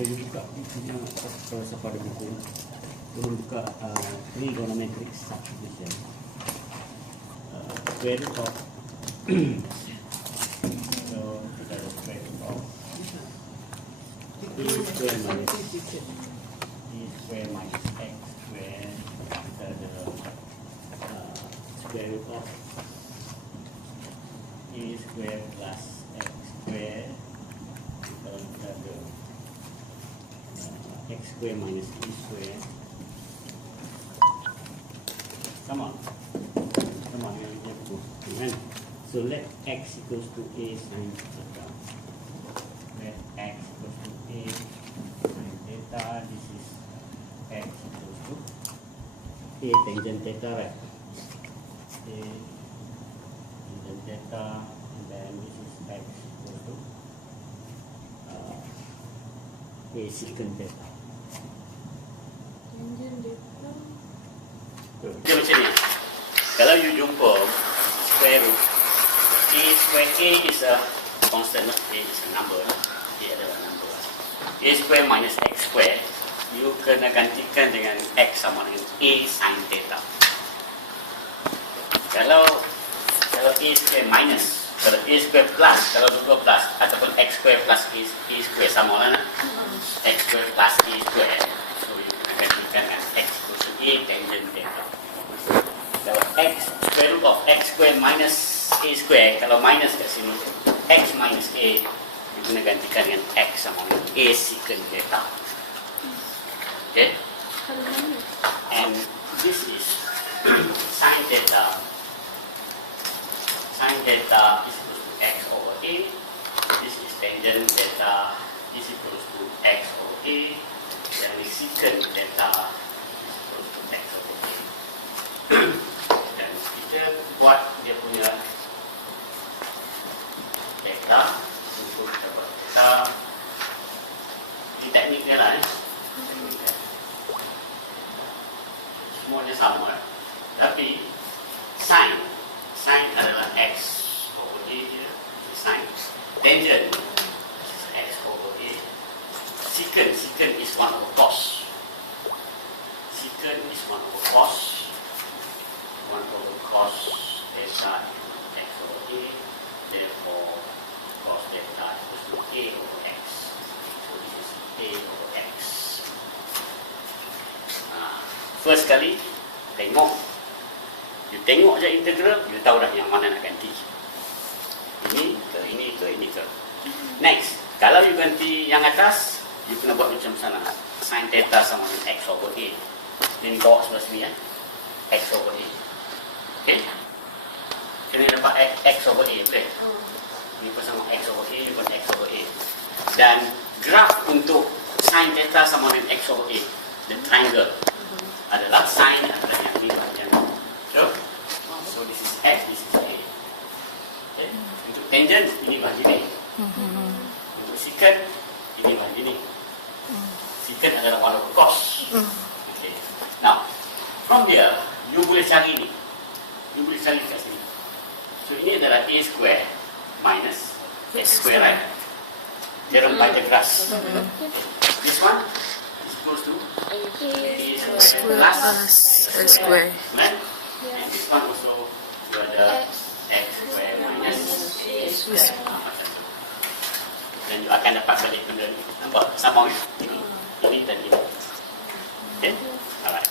Saya buka bukunya kalau siapa ada buku. Turun buka trigonometric subdivision. Square root of so kita ada square root of e square minus x square. Kita ada square root of e square plus x square. Kita ada x square minus e square. Sama yang itu kan. So let x equals to a sin theta. Let x equals to a sin theta. This is x equals to a tangent theta, right? A tangent theta, and then this is x equals to a secant theta. Dia macam ni. Kalau you jumpa square root a square, a is a constant, a is a number, a adalah number. A square minus x square, you kena gantikan dengan x sama dengan a sin theta. Kalau a square minus, kalau a square plus, kalau dua plus ataupun x square plus a square sama lah, x square plus a square. So you kena gantikan dengan x equals to a tangent theta. Kalau x square root of x square minus a square, kalau minus kat sini x minus a, you kena gantikan dengan x sama dengan a secant theta. Okay, and this is sin theta. Sin theta is equal to x over a. This is tangent theta is equal to x over a. Dan secant theta is equal to x over a. Dan kita buat dia punya theta untuk dapat theta. Ini teknik dia lah, semuanya sama, tapi sin adalah x over a je, sin. Tangent x over a. Secant is 1 over cos. Secant is 1 over cos. 1 over cos theta equals x over a. Therefore, cos theta equals to a over x. So this is a over x. First kali tengok, you tengok je integral, you tahu dah yang mana nak ganti. Ini ke ini ke ini ke. Next, kalau you ganti yang atas, you kena buat macam sana. Sin theta sama dengan x over a. Ini bawa sebelah sini ya. X over a. Okay? Kena dapat x over a, boleh? Ini pun sama x over a, ini pun x over a. Dan graf untuk sin theta sama dengan x over a, the triangle, adalah sin adalah yang ini bahagian. So this is x, this is a. Okay? Untuk tangent, ini bahagian ini. Untuk secant, ini bahagian ini. Secant adalah 1 over cos. Okay. Now, from there, you boleh cari ini. You boleh cari kat sini. So ini adalah a square minus x square, right? Theorem by the grass. This one is equals to a square plus x square. Right? And this one also you ada x square minus a square. Dan you akan dapat balik benda ni. Nampak? Sama ini dan ini. Okay? Alright.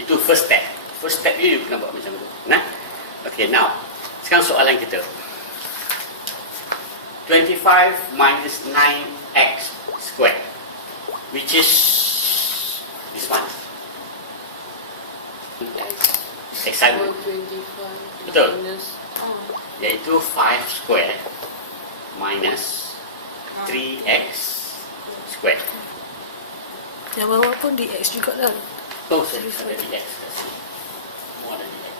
Itu first step. First step you kena buat macam tu. Nah? Okay, now. Sekarang soalan kita. 25 minus 9x square, which is this one. Excitement. Betul. Yaitu 5 square minus 3x square. Yang bawah pun dx juga lah. Oh, sorry, ada dx kat sini. Semua ada dx.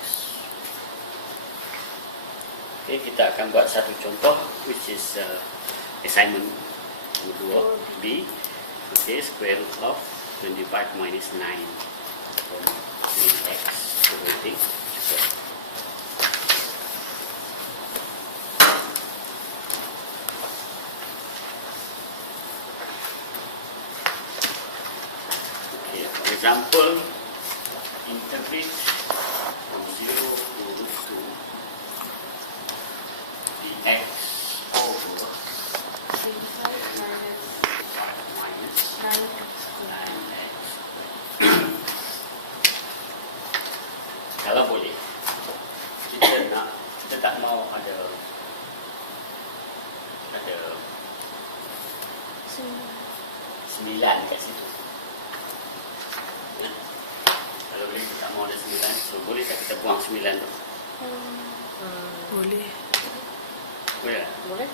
Okay, kita akan buat satu contoh, which is assignment nomor 2, B. Okay, square root of 25 minus 9 from 3x everything. So, example, integrate from 0 to root 2 dx over 5 minus 9x. Kalau boleh, kita tak mau ada 9 kat situ. Ya. Kalau boleh kita tak mau ada 9, so boleh tak kita buang 9 tu? Boleh. Boleh tak? Boleh.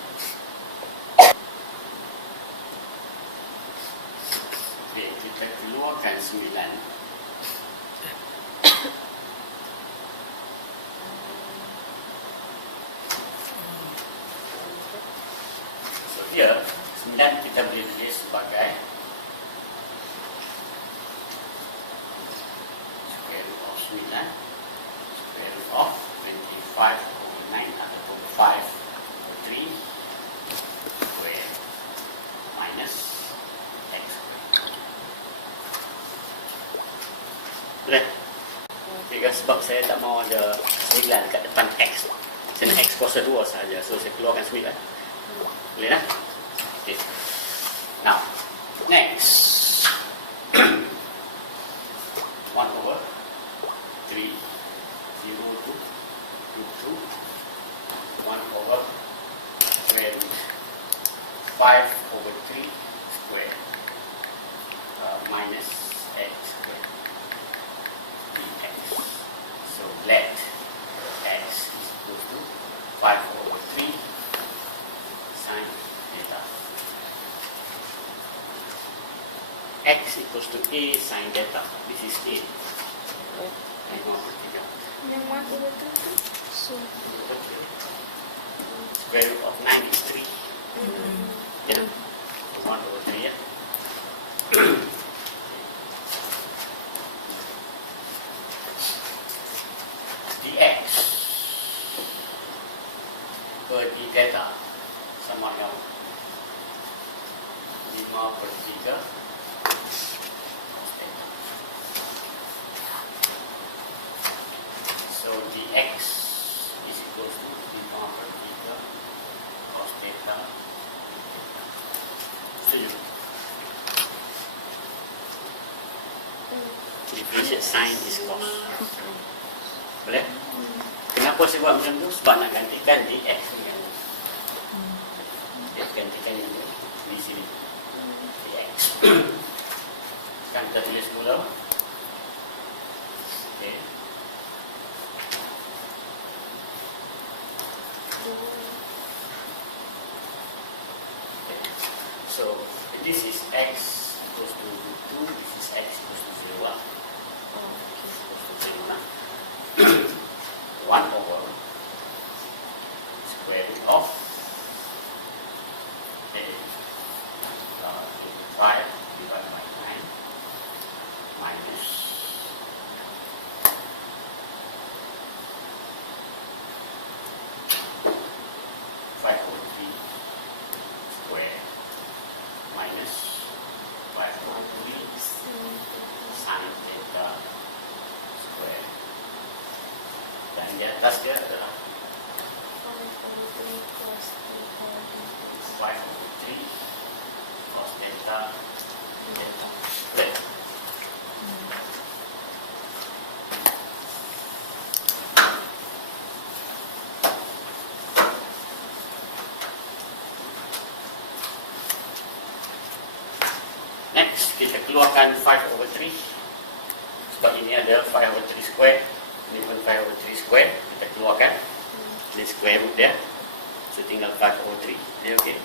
Okay, kita keluarkan 9. So dia 9 kita boleh tulis sebagai square root of 9 square root of 25 over 9 ataupun 5 over 3 square minus x square. Boleh? Okay, sebab saya tak mau ada 9 kat depan x. Saya nak x kuasa 2 sahaja. So saya keluarkan 9. Boleh tak? Okay. Now, next. 1 over 3, 0 to root 2, 1 over square root 5 over 3 square minus x square dx. So let x is equal to 5 over 3 sine theta. X equals to A sine theta. This is A. Yang 1 over 2 tu? So, Square root of 9 is 3. Yeah. 1 over 3, yeah. dx per d theta sama yang 5 per 3 cos theta. So dx is equal to 5 per 3 cos theta. Setuju? Differentiate sign is cos. Boleh? Kenapa saya buat macam tu? Sebab nak gantikan dx dengan gantikan yang di sini dx. Kan kita tulis mula. Okay. Okay. So this is x equals to 2. This is x equals to 0. Equals to 0 lah. 1 over square root of 5 divided by 9 minus 5 over 3 square minus 5 over 3 sine theta square. Dan di atas dia adalah 5 over 3 cos theta theta. Boleh? Next, kita keluarkan 5 over 3. Sebab ini ada 5 over 3 square. Ini pun 5 over 3 square. Kita keluarkan. Ini square root dia. So tinggal 5 over 3. Dia okey?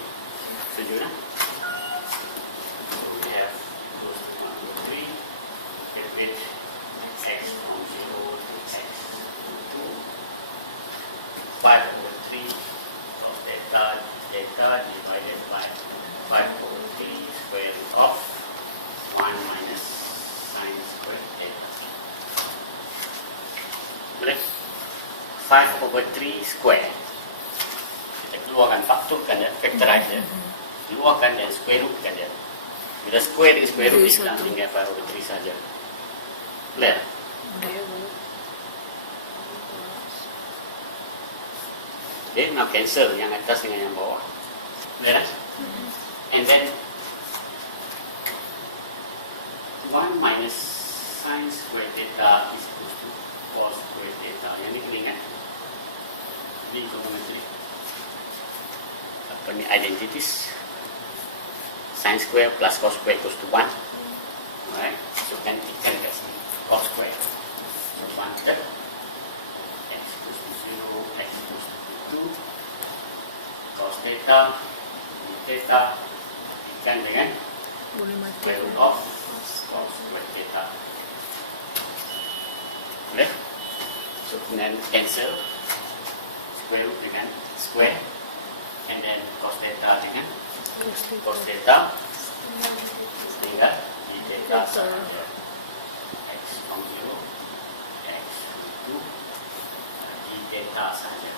Setuju tak? So we have close to 1 over 3. Calculate x from 0 to x to 5 over 3 cos theta theta divided by 5 over 3 square root of 1 minus sine square theta. Boleh? 5 over 3 square. Kita keluarkan, fakturkan dia, factorize dia. Keluarkan dan square rootkan dia. Bila square dengan square root, kita tinggal 5 over 3 saja. Clear? Okay, now cancel yang atas dengan yang bawah. Clear? And then 1 minus sin square theta is equal to cos square theta. Yang ni kena ingat. Ini complementary. Apa ni identities? Sin square plus cos square equals to 1. Alright, so kan ikan kat sini cos square. So 1 third x equals to 0, x equals to 2 cos theta d theta ikan dengan Boleh mati. square root of cos square theta. Boleh? So kemudian cancel square root dengan square and then cos theta dengan cos theta tinggal d theta sahaja. X from 0 x to 2 d theta sahaja.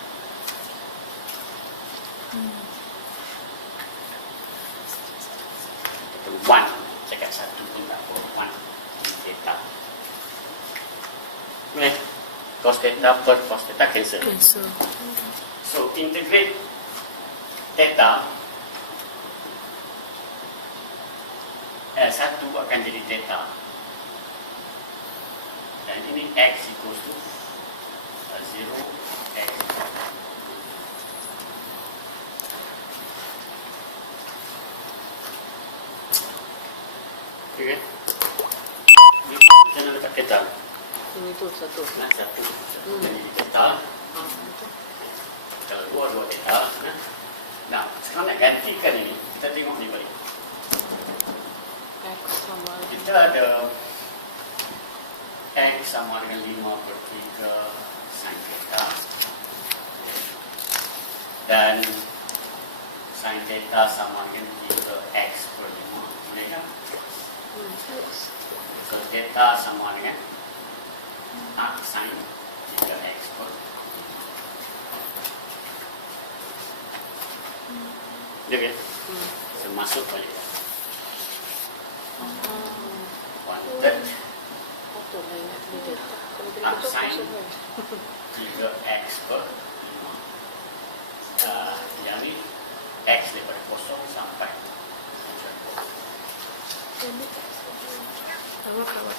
Itu 1 cakap 1 pun tak apa, 1 d theta. Boleh? Cos theta per cos theta cancel. Cancel. So integrate theta 1 akan jadi theta dan ini x equals to 0 x. Okay. Ini macam mana letak theta? Ini tu satu. Nah, satu jadi theta. Kalau dua theta. Nah, sekarang nak gantikan ini, kita tengok ni balik. X sama Kita ada x sama dengan 5 per 3 sin theta dan sin theta sama dengan 3x per 5. Boleh tak? So theta sama dengan sin 3x per 5. Dia kan? So masuk balik. 1 third Betul lah ingat dia. Kalau dia Ah, betul sin. maksudnya. 3x per 5. Yang ni x daripada kosong sampai Awak awak.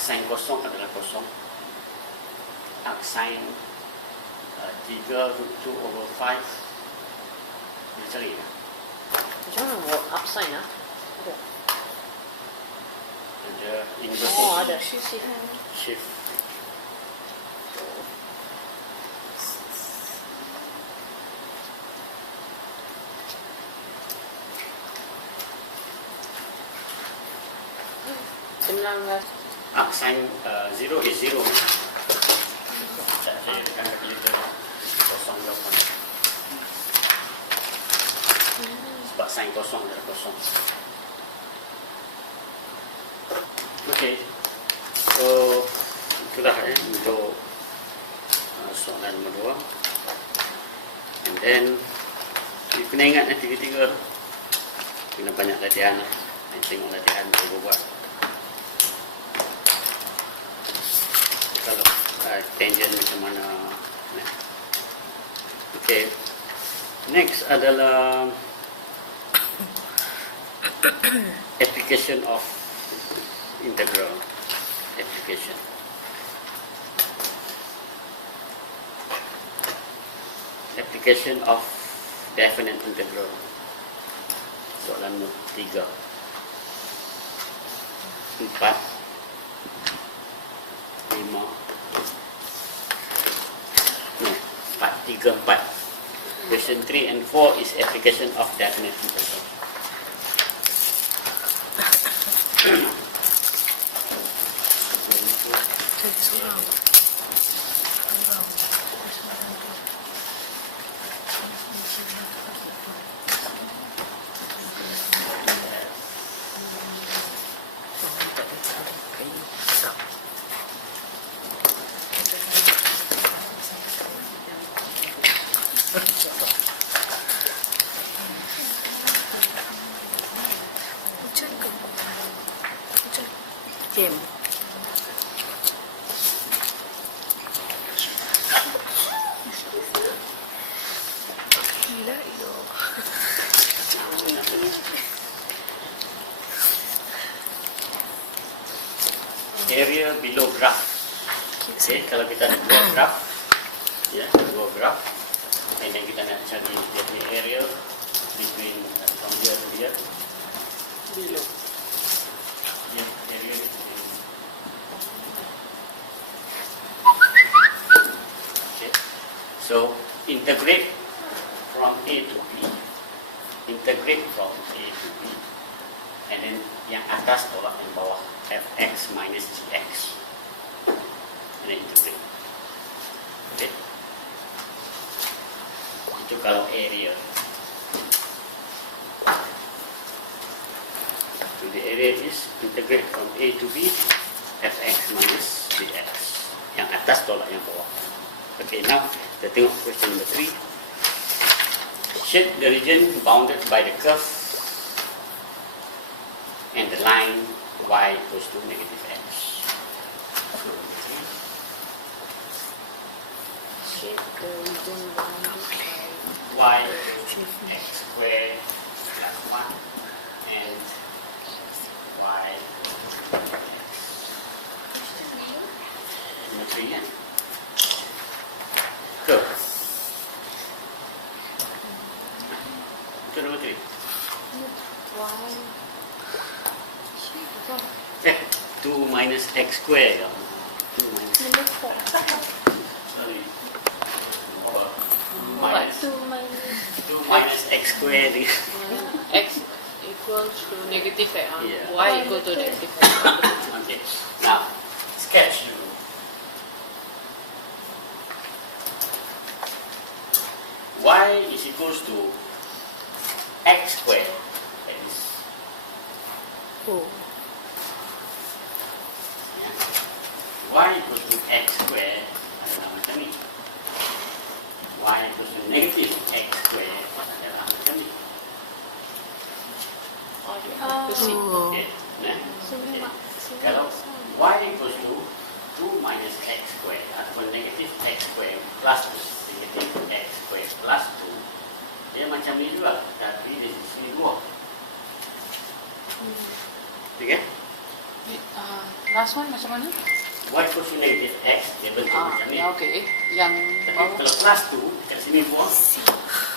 sin kosong adalah kosong. Sin 3 root 2 over 5. Dia cari ya? Macam mana buat up sign ah? Ada. Ada inverse Oh, ada. shift. Sin 0 is 0. Saya tekan kalkulator kosong jawapan. Sebab sin kosong adalah kosong. Okey. So itulah untuk soalan nombor 2. And then you kena ingat tiga-tiga tu. Kena banyak latihan lah. Tengok latihan tu buat. Kalau tangent macam mana. Okay. Next adalah application of integral. Application. Application of definite integral. Soalan nombor 3. 4 5 no 4 3 4. Question 3 and 4 is application of definite integral. Saya seorang. area below graph. Okay, kalau kita ada dua graph, ya, dua graph, and then kita nak cari dia punya area between from here to here. Below. Yeah, area between. Okay, so integrate from A to B. Integrate from A to B. And then yang atas tolak yang bawah, fx minus gx. And then integrate. Okay. Itu kalau area. So the area is integrate from A to B, fx minus gx. Yang atas tolak yang bawah. Okay, now kita tengok question number 3. Shape the region bounded by the curve and the line y equals to negative x. So, Shape the region bounded y by equals to x squared plus 1 and y x. Number 3, ya? Curve. Itu nombor 3. y. 2 minus x square. 2 minus, Number 4. sorry. What? 2 minus x square. X equals to negative x. Yeah. Y equal to negative x. Okay. Now, sketch dulu. Y is equals to x square. That is, Oh. ya. Y equals to x square adalah macam ni. Y equals to negative x square adalah macam ni. Pusing. Oh. Okay. Nah. Sini Okay. mak. Sini Kalau mak. y equals to 2 minus x square ataupun negative x square plus negative x square plus 2, dia macam ni juga, tapi di sini 2. Okay? Last one macam mana? Y equals to negative x, dia bentuk macam ni. Ya, okay. Yang Tapi bawah. kalau plus 2, kat sini 2,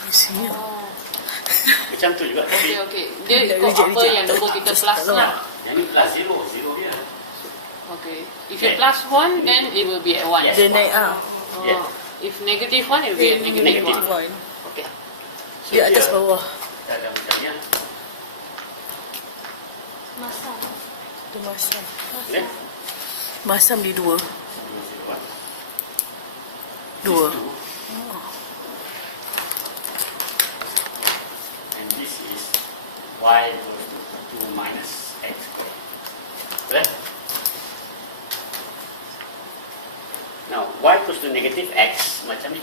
Di sini. Oh. macam tu juga. Okay, Tapi okay. Dia ikut Reject, apa reject. yang nombor kita plus nah, lah. yang ni plus 0, 0 dia. Okay. If Okay. you plus 1, then it will be at 1. Yes. Dia naik ah. Oh. Yeah. If negative 1, it will be at negative Negative 1. 1. Okay. So Dia atas bawah. Kita ada macam ni. Masam. Dia masam. Boleh? Masam di 2. Masih buat. 2. This 2. And this is y equals to 2 minus x squared. Right? Now, y equals to negative x macam ni.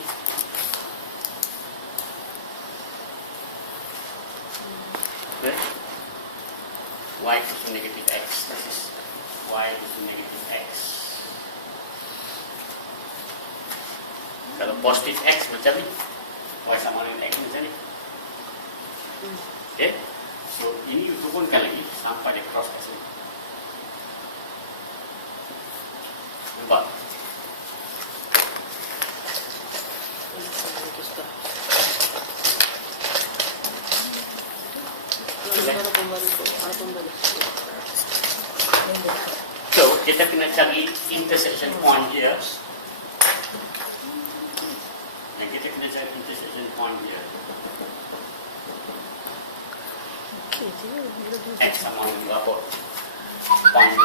Right? Y equals to negative x. This is y equals to negative x. Kalau positif x macam ni, y sama dengan x macam ni. Okay? So, ini you turunkan lagi sampai dia cross kat sini. Nampak? So, kita kena cari intersection point here. Dan kita kena cari intersection point here. Okey je. X sama dengan berapa? Point.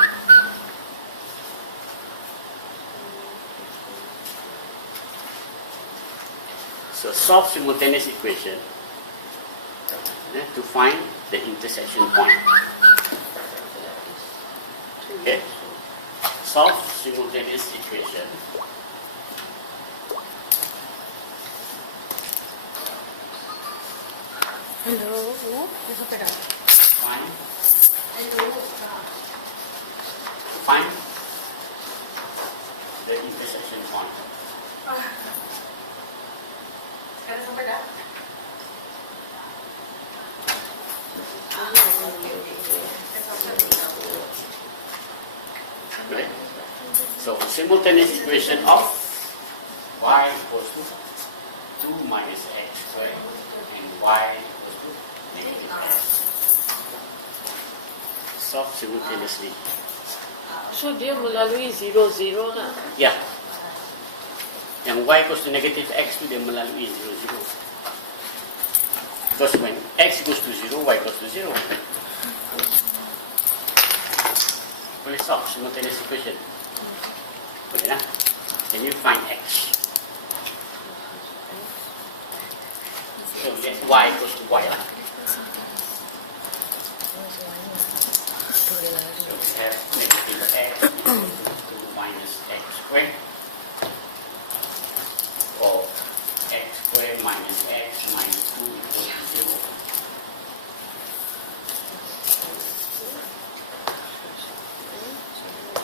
So, solve simultaneous equation to find the intersection point. Okay? Solve simultaneous equation. Hello. Dia sampai dah. Find, Hello. find the intersection point. Sekarang sampai dah. Boleh? simultaneous equation of y equals to 2 minus x squared and y equals to negative x. Solve simultaneously. So dia melalui 0, 0 lah. Ya. Yang y equals to negative x tu dia melalui 0, 0. Because when x equals to 0, y equals to 0. Boleh solve simultaneous equation. Boleh lah. Can you find x? So let y equals to y lah. So we have negative x equals to 2 minus x squared. Or x squared minus x minus 2 equals to 0.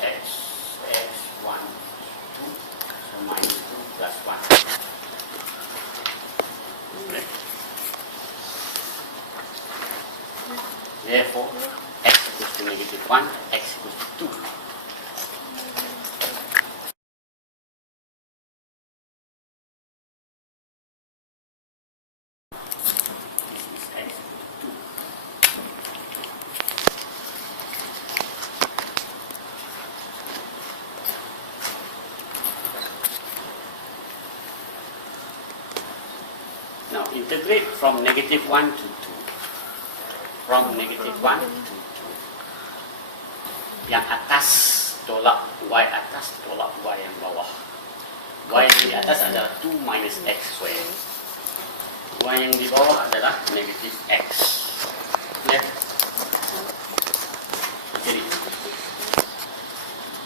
X 1, 2, so minus 2 plus 1. Okay. Therefore, x equals to negative 1, x equals to 2. Now integrate from negative 1 to 2. From negative 1 to 2. Yang atas tolak y atas, tolak y yang bawah. Y yang di atas adalah 2 minus x squared. Y yang di bawah adalah negative x. Ya. Jadi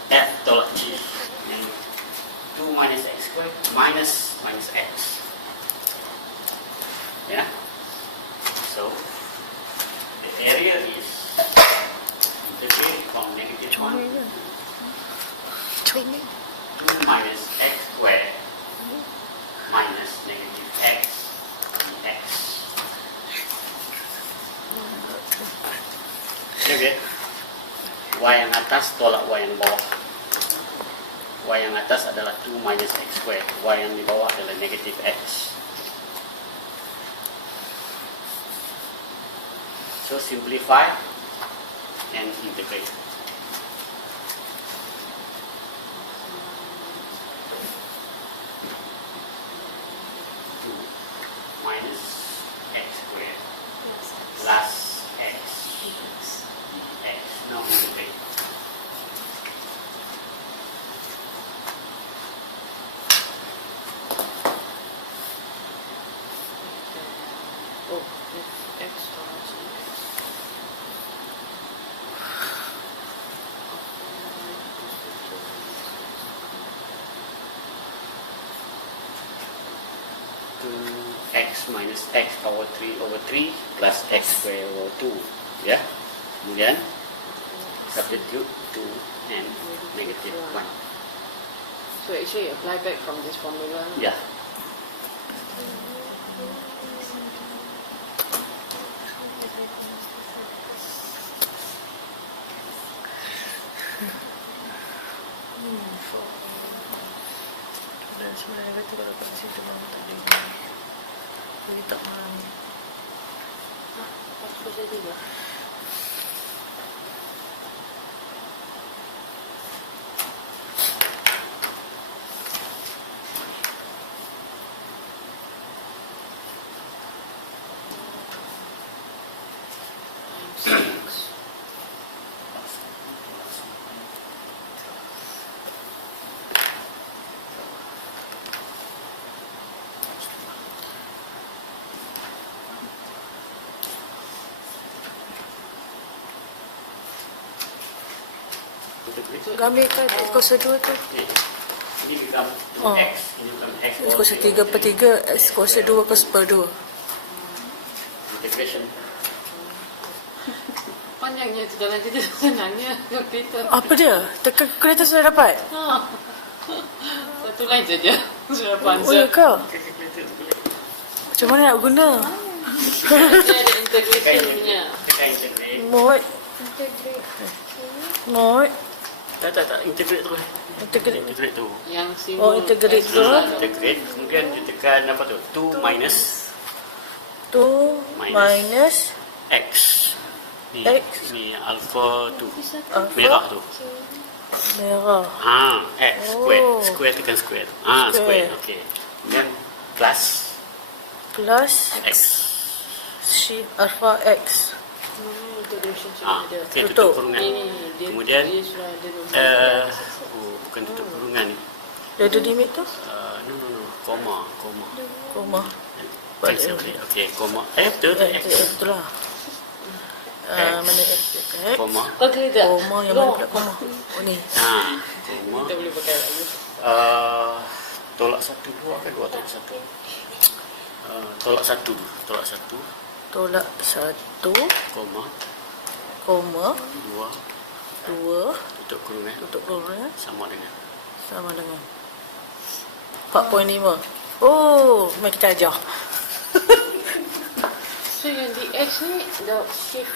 f tolak g yang 2 minus x squared minus x. Yeah. So the area is integrate from negative 1 to 2 minus x squared minus negative x dx. Okay. Y yang atas tolak y yang bawah. Y yang atas adalah 2 minus x squared. Y yang di bawah adalah negative x. So simplify and integrate. 2 minus x squared plus x dx. Now integrate. Oh, x minus x. X minus x power 3 over 3 plus x square over 2. Ya. Kemudian substitute 2 and negative 1. So actually apply back from this formula. Ya. Dan sebenarnya kata kalau kat situ memang tak boleh. Jadi tak mahu. Apa jadi lah? Ambilkan kuasa 2 tu. Ini become 2x, ini become x Kuasa 3/3, X kuasa 2 kuasa 2. integration. Panjangnya tu dalam kita senangnya kalkulator. Apa dia? Tekan kalkulator sudah dapat? Satu line saja sudah dapat Oh ya answer. kau? Calculator tu boleh. Macam mana nak guna? Dia ada integration punya. Tekan integrate. Mod. Mod. Tak. Integrate terus. Integrate. Integrate tu. Yang Oh, simbol integrate X tu. Integrate. Kemudian you tekan apa tu? 2 minus 2 minus X. Ni, X. ni alpha tu. alpha Merah tu. merah. X Oh. square tekan square. Square. Square. Okey. Kemudian plus Plus X. shift alpha X. integration ada. Okey, Tutup. tutup kurungan. Ini dia, Kemudian, dia sudah ada nombor. bukan tutup kurungan ni. Dia ada limit tu? No. Koma. Koma. Okey, koma. Betul. X. Betul lah. Mana X? Koma. Kau kira tak? Koma yang mana pula koma? Oh ni. Koma. Kita boleh pakai lagi. Tolak satu dua ke dua tolak satu. Tolak satu. Tolak 1, Koma. koma, Dua. 2, Tutup kurungan. tutup kurungan Sama dengan. sama dengan 4.5. Oh, mari kita ajar. So yang di X ni dah shift.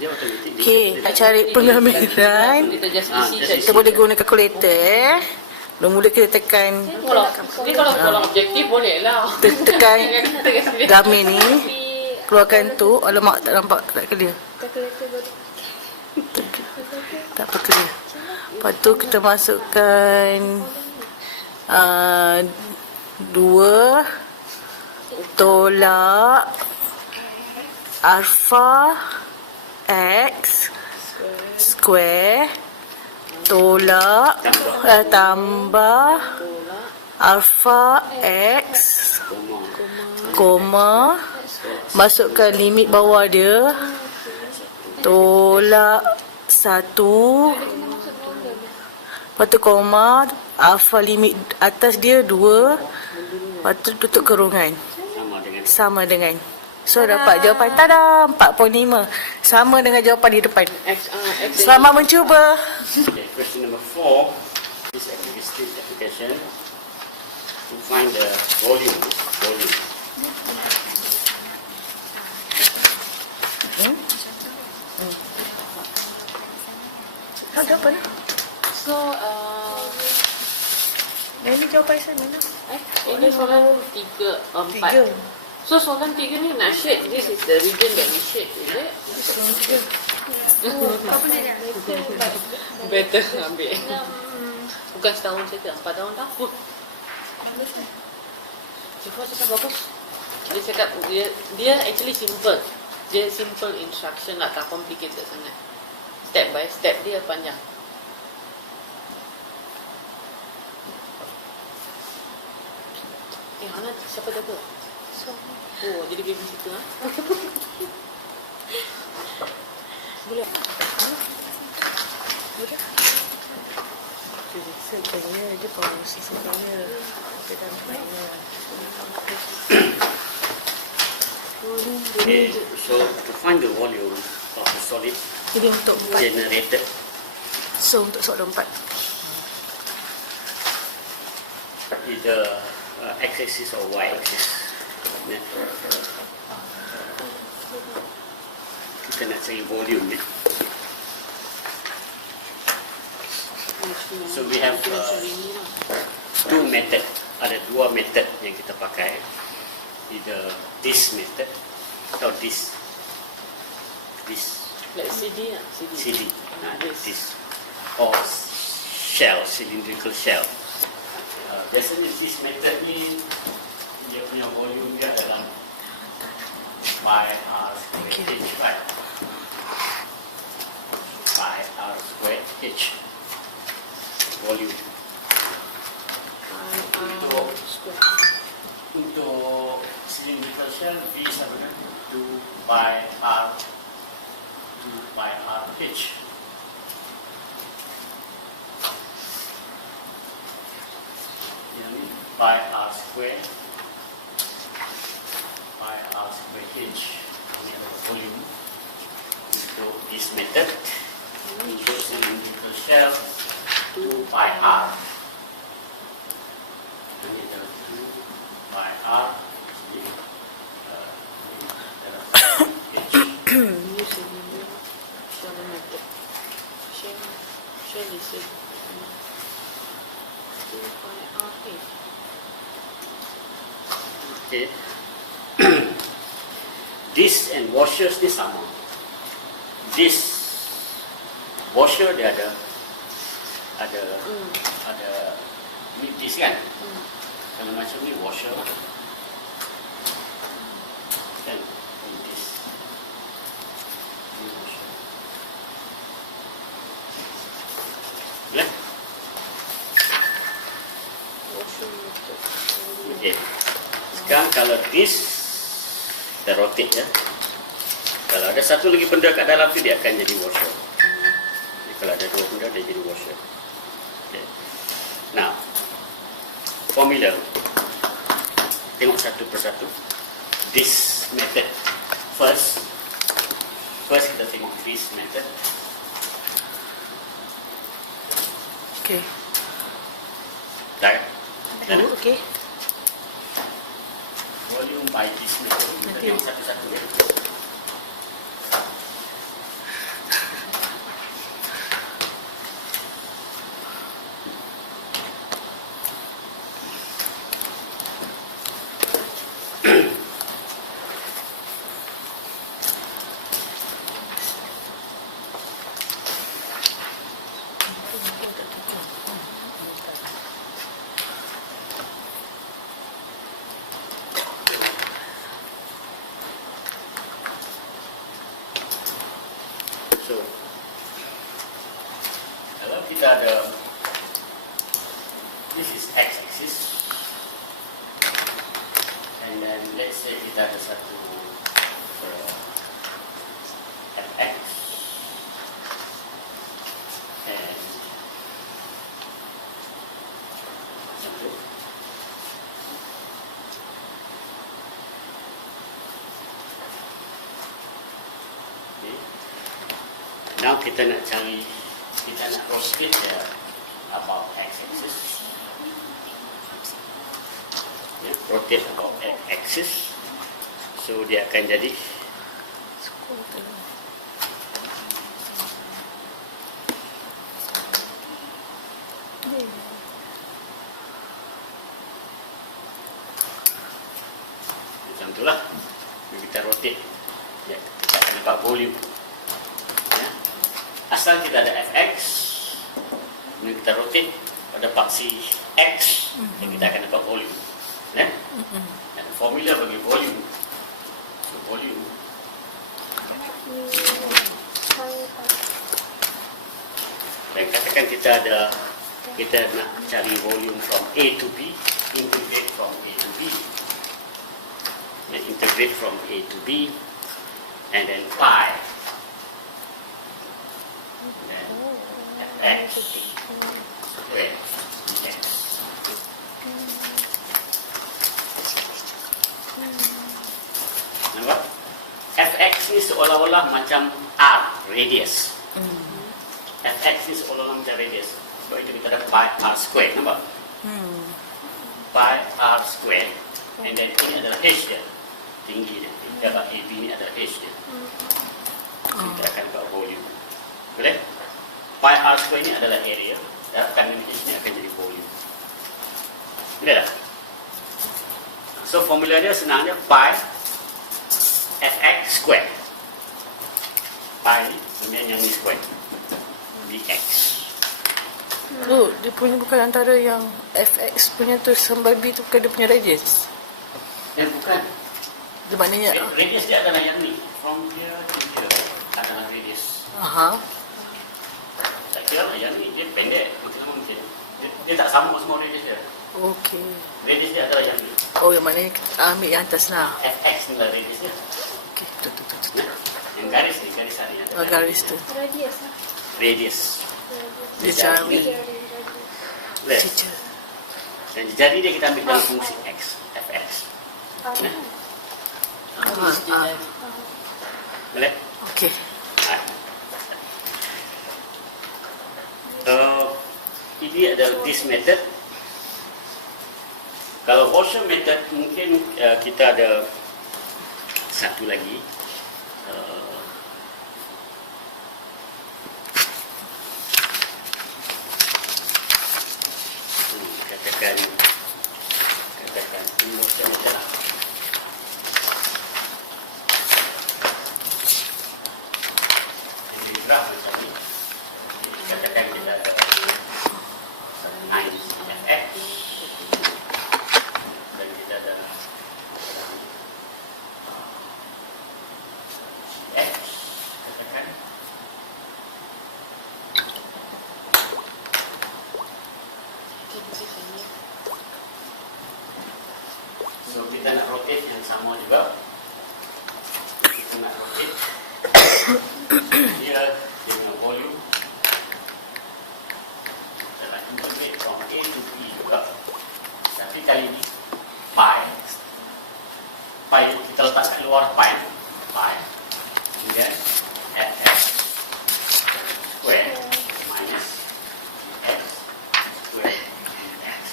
Dia automatik. Okey, nak cari pengamilan. Kita just isi just saja. Kita boleh guna kalkulator. Mula-mula kita tekan Kalau tolong objektif boleh lah. tekan gamin ni. Keluarkan tu. Alamak, tak nampak, tak clear. Tak apa clear. Lepas tu kita masukkan 2 tolak alpha X square tolak tambah alpha X koma masukkan limit bawah dia tolak 1 lepas tu koma alpha limit atas dia 2 lepas tu tutup kurungan sama dengan so dapat jawapan tada 4.5 sama dengan jawapan di depan. X Selamat mencuba. Okay, question number 4. This application to find the volume. Jawapan lah. So Ini jawapan saya mana? ini soalan 3, 4. 3. So soalan 3 ni nak shade. This is the region that we shade, is it? Kau boleh tak? Better ambil. Bukan setahun saja, 4 tahun dah. Cakap bagus. Dia cakap dia actually simple. Dia simple instruction lah, tak complicated sangat. Step by step dia panjang. Hana siapa jaga? Oh, jadi baby situ ah. Boleh. Boleh. Saya tanya dia kongsi saya. Dia dah tanya. Okay, so to find the volume of the solid Ini untuk 4. generated, So untuk soalan 4. either x-axis or y-axis. Kita nak cari volume ni. So we have two method. Ada dua method yang kita pakai. Either this method atau this. Like CD lah. CD. This. Or shell, cylindrical shell. Biasanya this method ni dia punya volume dia dalam pi r square h, right? Pi r square h volume. Untuk cylindrical shell V sama dengan 2 pi r h. Yang ni pi r square h. Ini adalah volume untuk this method. Untuk cylindrical shell 2 pi r. Ini adalah 2 pi r. Ini adalah h. Okay. Dish and washers ni sama. Dish washer dia ada ni dish kan. Kalau macam ni washer kan, ni dish. Ni washer. Boleh? Okay. Sekarang kalau dish kita rotate ya. Kalau ada satu lagi benda kat dalam tu dia akan jadi washer. Jadi, kalau ada dua benda dia jadi washer. Okay. Now, formula. Tengok satu persatu. This method. First kita tengok this method. Okay. Dah kan? Dah. Okay. Volume by this method. Kita Nanti. tengok satu-satu ya. So, kalau kita ada, this is x-axis, and then let's say kita ada satu fx, and macam tu. Okay. Now kita nak cari, kita nak rotate dia about x-axis. Ya, rotate about x-axis. So dia akan jadi macam tu lah. Kita rotate. Ya, kita akan dapat volume. Ya. Asal kita ada fx, kemudian kita rotate pada paksi x, dan kita akan dapat volume. Ya? Dan formula bagi volume. So, volume dan katakan kita nak cari volume from A to B, integrate from A to B. Ya, integrate from A to B, and then pi. Then fx square dx. Nampak? Fx ni seolah-olah macam R, radius. Fx ni seolah-olah macam radius. Sebab itu kita ada pi r square, nampak? Pi r square, and then ini adalah h dia, tinggi dia. Dapat AB ni adalah h dia. So, kita akan dapat volume. Boleh? Pi r square ni adalah area, darabkan dengan h ni akan jadi volume. Boleh tak? So formula dia senangnya pi fx square. Pi ni kemudian yang ni square dx. Tu, dia punya bukan antara yang fx punya tu sampai b tu bukan dia punya radius. Bukan. Dia maknanya Radius dia adalah yang ni. From here to here adalah radius. aha. Saya kira yang ni dia pendek mungkin. Dia tak sama semua radius dia. Okey. Radius dia adalah yang ni. Oh, yang maknanya kita ambil yang atas lah. fx ni lah radius dia. Okey, tu. Nah, yang garis ni, garisan ni. Oh, garis tu. Radius lah. Radius. Dia Jari cari. ni. Boleh? Cicir. Dan jari dia kita ambil dalam fungsi x, fx. Boleh? Okey. Ini adalah this method. Kalau washer method mungkin kita ada satu lagi. Katakan ini washer method lah. So kita nak rotate yang sama juga. Kita nak rotate dia dengan volume. Kita nak integrate from A to B juga. Tapi kali ini pi kita letak kat luar pi, kemudian fx square minus x square dx.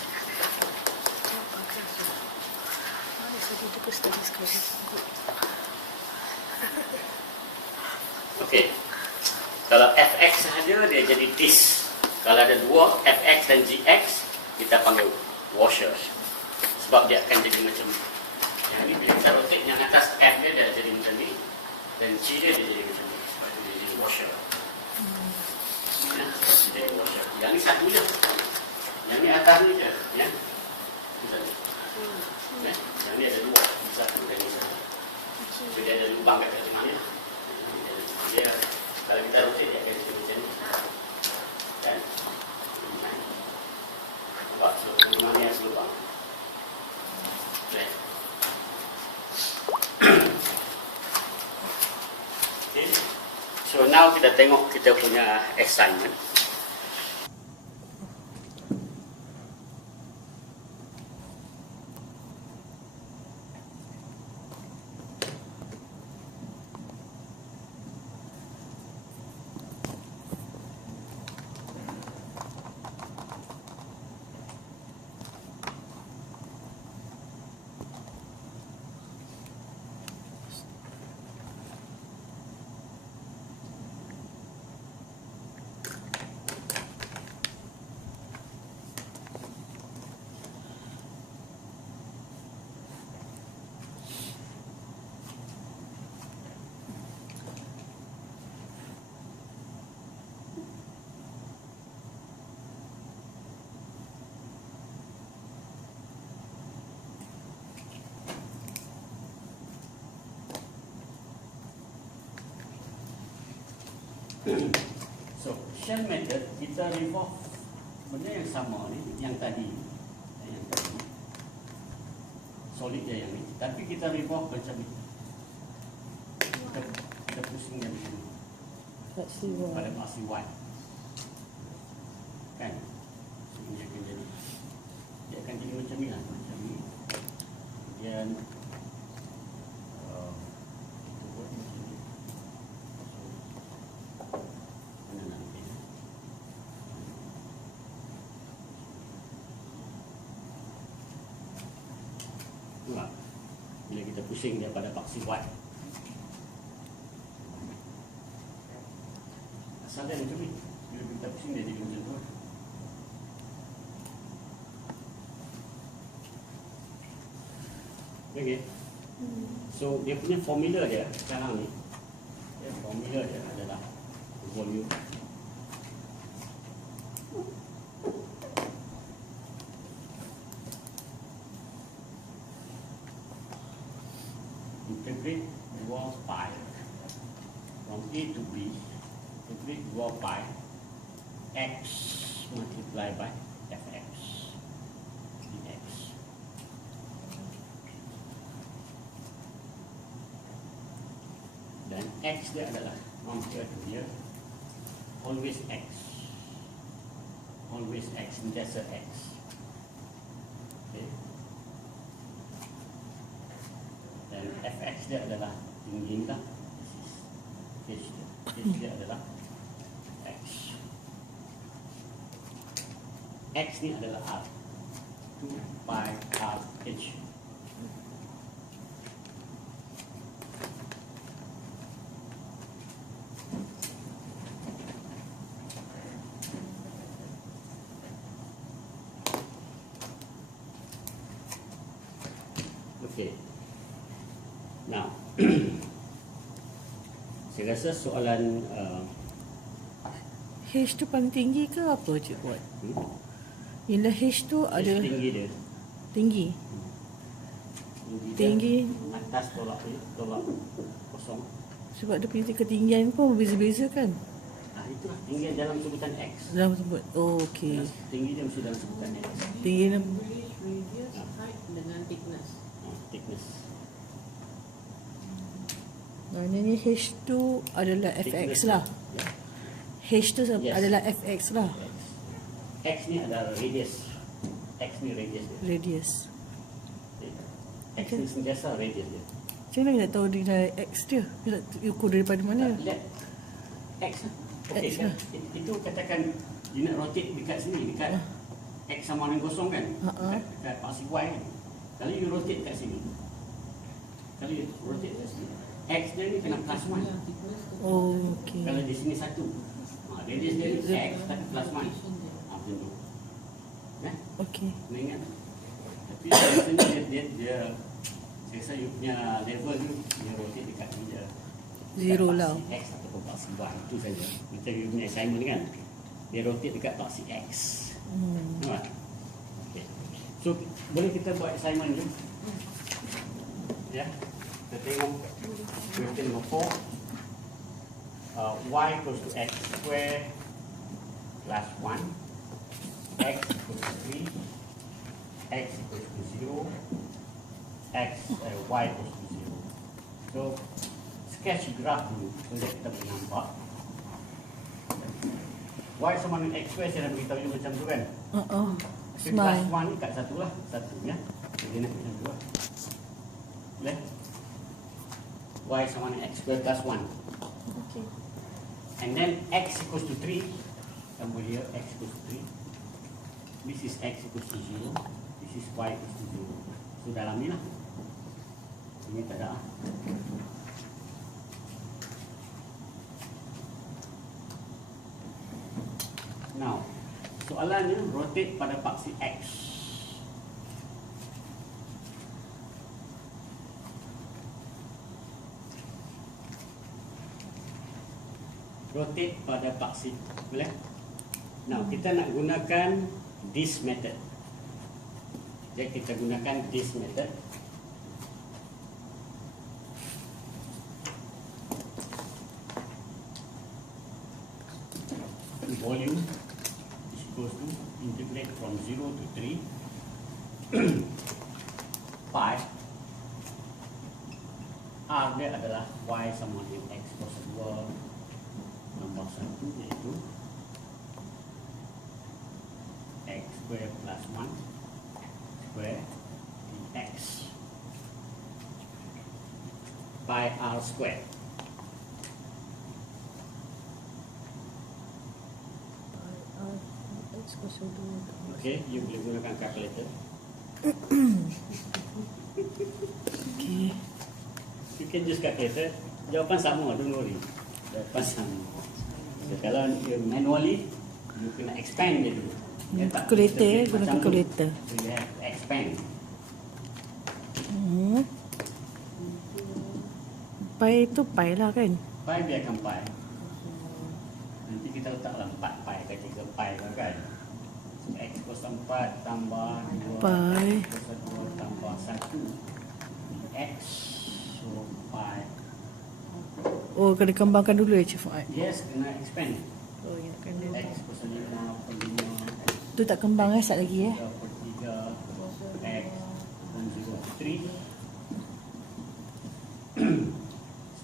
Okey. Kalau fx sahaja dia jadi this. Kalau ada dua fx dan gx, kita panggil washers. Sebab dia akan jadi macam ni. Yang ni bila kita rotate, yang atas f dia jadi macam ni, dan g dia jadi macam ni. Sebab dia jadi washer. Ya, dia jadi washer. Yang ni satu je. Yang ni atas ni je. Ya. Macam ni. Ya. Yang ni ada dua. Satu dan ni satu. So dia ada lubang kat tengahnya. Dia kalau kita rotate dia akan jadi macam ni. Kan? Nampak? So tengahnya ada lubang. Okay. Okay. So now kita tengok kita punya assignment. So, shell method kita revolve benda yang sama ni, yang tadi, solid dia yang ni, tapi kita revolve macam ni. Kita pusing dia macam ni. Pada paksi Y. Kan? So, ini akan jadi. Dia akan jadi macam ni lah, macam ni. Kemudian bila kita pusing dia pada paksi Y, asal dia macam ni. Bila kita pusing dia jadi macam tu. Okay. So dia punya formula dia sekarang ni, formula dia adalah volume integrate dua pi from A to B, integrate dua pi x multiply by fx dx. Dan x dia adalah from here to here, always x, sentiasa x. Okay. Dan fx dia adalah tinggi lah. H dia adalah x. X ni adalah r. 2 pi r h. Okay. Now, saya rasa soalan H tu paling tinggi ke apa cik buat? Bila H tu ada tinggi dia. tinggi. Tinggi. Atas tolak kosong. Sebab dia punya ketinggian pun berbeza-beza kan? Itulah tinggi dalam sebutan x. Dalam sebut. Oh, okey. Tinggi dia mesti dalam sebutan x. Tinggi dia Radius, height dengan thickness. Maknanya H2 adalah fx lah. Ya. H2 Yes. adalah fx lah. X ni adalah radius. X ni radius dia. Radius. X ni sentiasa radius dia. Macam mana nak tahu nilai x dia? Dia nak ukur daripada mana? Lihat X. Okey, X kan? lah. Itu katakan you nak rotate dekat sini, dekat X sama dengan kosong kan? Dekat paksi Y kan? Kalau you rotate dekat sini, kalau you rotate dekat sini, X dia ni kena plus 1. Oh, okey. Kalau di sini 1, radius dia ni X tapi plus 1. Macam tu. Kan? Okey. Kena ingat. Tapi biasanya dia saya rasa you punya level tu dia rotate dekat dia. Zero dekat lah. paksi X ataupun paksi Y itu saja. Macam you punya assignment kan, dia rotate dekat paksi X. Nampak? Okay. So boleh kita buat assignment tu. Ya. Kita tengok question number 4. Y equals to x square plus 1. X equals to 3. X equals to 0. Y equals to 0. So sketch graph dulu untuk kita boleh nampak. Y sama dengan x square saya dah beritahu you macam tu kan. Tapi plus 1 ni kat satu lah. Satu ya. Jadi nak macam tu lah. Boleh? Y sama dengan x square plus 1. Okey. And then x equals to 3. Tambah here x equals to 3. This is x equals to 0. This is y equals to 0. So dalam ni lah. Ini tak ada. Now, soalannya rotate pada paksi X. Rotate pada paksi, boleh? Now, kita nak gunakan this method. Jadi kita gunakan this method. Volume is equals to integrate from 0 to 3 pi R dia adalah y sama dengan x plus 2 tambah 1 iaitu x square plus 1 square dx pi R square. Okay, you boleh gunakan calculator. Okey. You can use calculator. Jawapan sama, don't worry. Jawapan sama. So, kalau you manually, you kena expand dia dulu. Ya, tak? Calculator, Kita guna macam calculator. tu. So, you have to expand. Pi tu pi lah kan? Pi biarkan pi. Nanti kita letaklah 4 pi ke 3 pi kan. So, x kosong 4 tambah 2 Pi. x kosong 2 tambah 1 dx. So, pi. Oh, kena kembangkan dulu ya Cik Fuad. Yes, kena expand. Oh, ingatkan dia. X kosong 5 per 5 Tu tak kembang sat lagi 3 per 3 x dan 0 per 3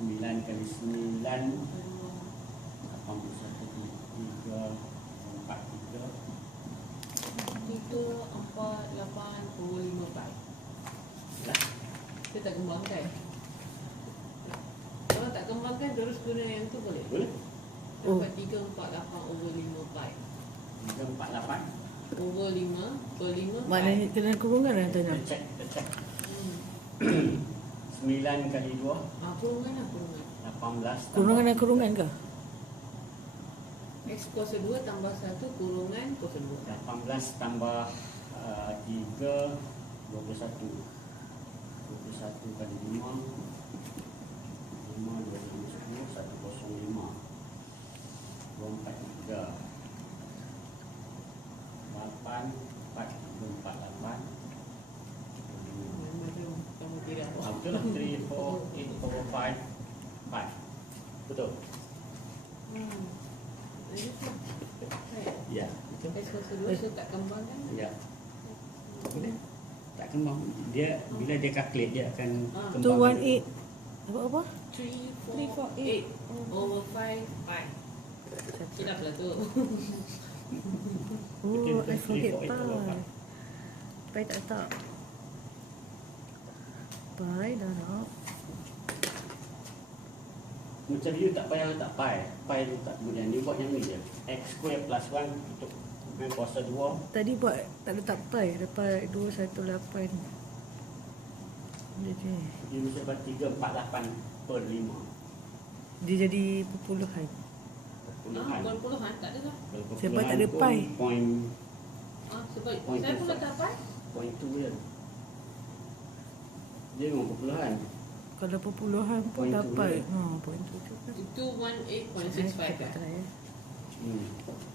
9 kali 9 81 kali 3 4 3 3, 4, 8, 5 pi. lah. Kita tak kembangkan. Kalau tak kembangkan terus guna yang tu boleh? Boleh? Dapat 348 over 5 pi. 3 4 8 Over 5 per 5 pi. Maknanya kena kurungan lah tanya. kita check 9 kali 2 Kurungan lah kurungan. 18 Kurungan dan kurungan ke? X kuasa 2 tambah 1 kurungan kuasa 2. 18 tambah 3 21 21 kali 5 5 2 10 105 243 8 4 48 Kamu tidak. betul lah 3 4 8 over 5 5 betul ya betul X kuasa 2 so tak kembangkan. ya boleh tak kembang dia bila dia calculate dia akan Tu kembang 18 Apa? 3, 3, 4, 4, 8 8 over 5 pi. Silap lah tu. Oh, I forget 3, 4, 8 over pi. Pi tak letak. Pi dah nak. Macam you tak payah letak pi. Pi tu tak kemudian you buat yang ni je. X square plus 1 untuk dengan kuasa 2. Tadi buat tak letak pi. Dapat 218. Jadi You mesti dapat 348 per 5. dia jadi perpuluhan. Ah, bukan puluhan, tak ada lah. Sebab tak ada pi. Point Sebab Point saya pun 25. letak pi. point 2 je. Dia memang perpuluhan. Kalau perpuluhan pun Point tu dapat. je. Point tu juga. 218.65 kan? Try.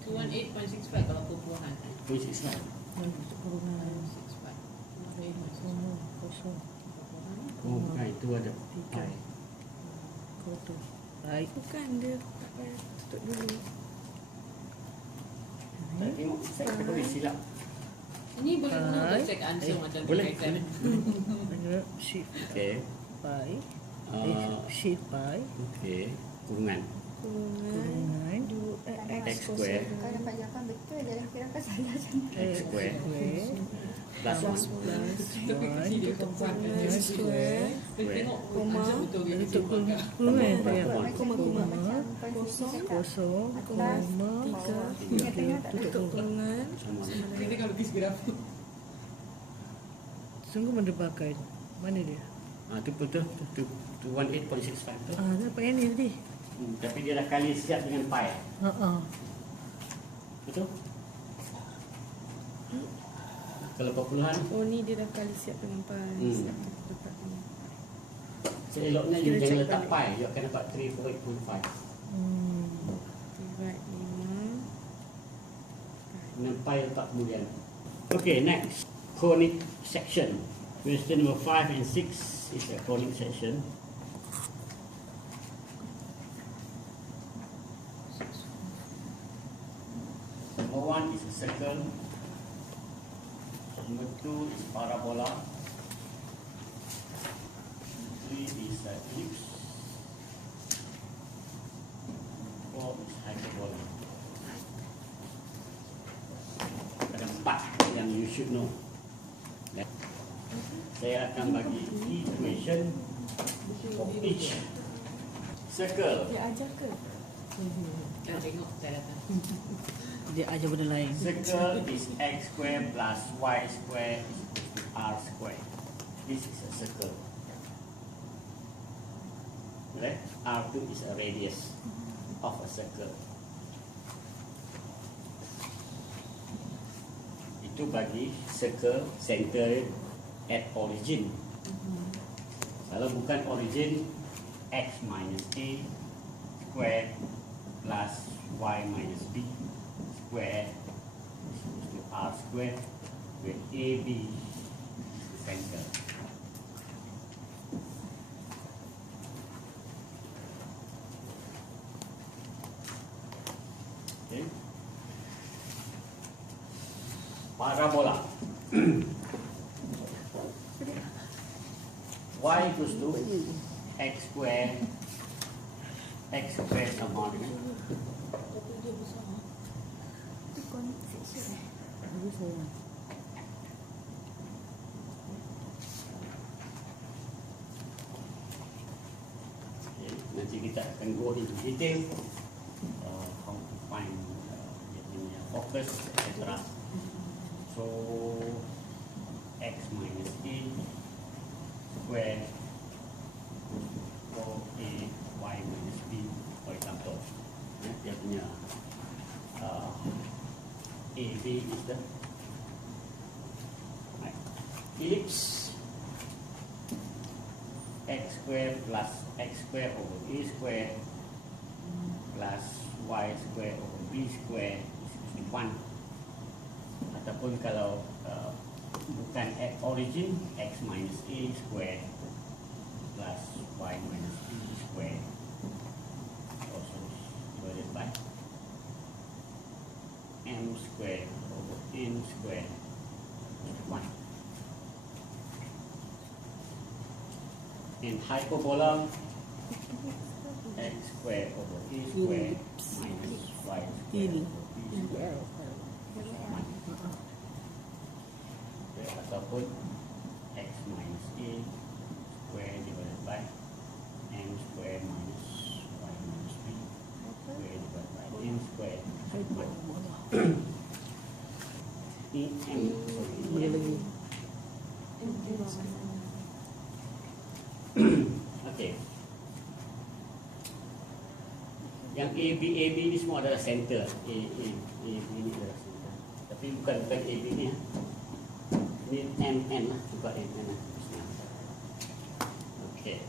218.65 kalau puluhan. Point 6 lah. Perpuluhan. 65. Kosong. Oh bukan, itu ada Tiga. pi. Kotor. Baik bukan dia. Tak payah tutup dulu. Tak tengok, saya boleh silap. Ini boleh guna untuk Pi. check answer macam Boleh, exam. Ada shift Okey. pi. Ah, Shift pi. Okey. Kurungan. Kurungan. X square Kau dapat jawapan betul, dalam kira kau salah macam X square plus 1. Dia tempat X square. Dia tengok Koma. answer betul ke Untuk dia bukan. kurungan. Koma macam kosong Kosong. atas Koma. bawah. Tiga. Tengah-tengah tak Tutup tutup. kurungan. Sama. Kita kalau lukis grafik. Sungguh mendebarkan. Mana dia? Tu betul. Tu 218.65 tu. Dapat yang ni tadi. Tapi dia dah kali siap dengan pi. Betul? Kalau perpuluhan, Oh ni dia dah kali siap dengan pi. Hmm. Letak ni. seeloknya you Kira jangan check letak balik. pi. You akan dapat 348.5. Divide 5. Dengan pi letak kemudian. Okay, next. Conic section. Question number 5 and 6 is a conic section. Number 1 is a circle. Number 2 is parabola. 3 is a ellipse. 4 is hyperbola. Ada 4 yang you should know. Saya akan bagi equation for each circle. Dia ajar ke? Jangan tengok saya datang. Dia ajar benda lain. Circle is x square plus y square is equal to r square. This is a circle. Right? R2 is a radius of a circle. Itu bagi circle center at origin. Kalau bukan origin, x minus a square plus y minus b square is equal to r square, where AB is the center. Okay. Parabola. Y equals to x square. X square sama dengan Tapi dia besar. Itu conic section. okay. Nanti kita akan go into detail how to find dia punya focus etc. So x minus a square for a y minus b, for example. Dia punya AB is the ellipse. X square plus x square over a square plus y square over b square is equal to 1. Ataupun kalau bukan at origin, x minus a square plus y minus b square also divided by m square over n square is 1. And hyperbola x square over a square minus y square over b square ataupun x minus a square divided by m square minus y minus b square divided by m square. Ini m, sorry, lagi. okay. Yang A, B ni semua adalah center. A ni adalah center. Tapi bukan A, B ni. Ini M, N lah. Juga M, N lah. Okay.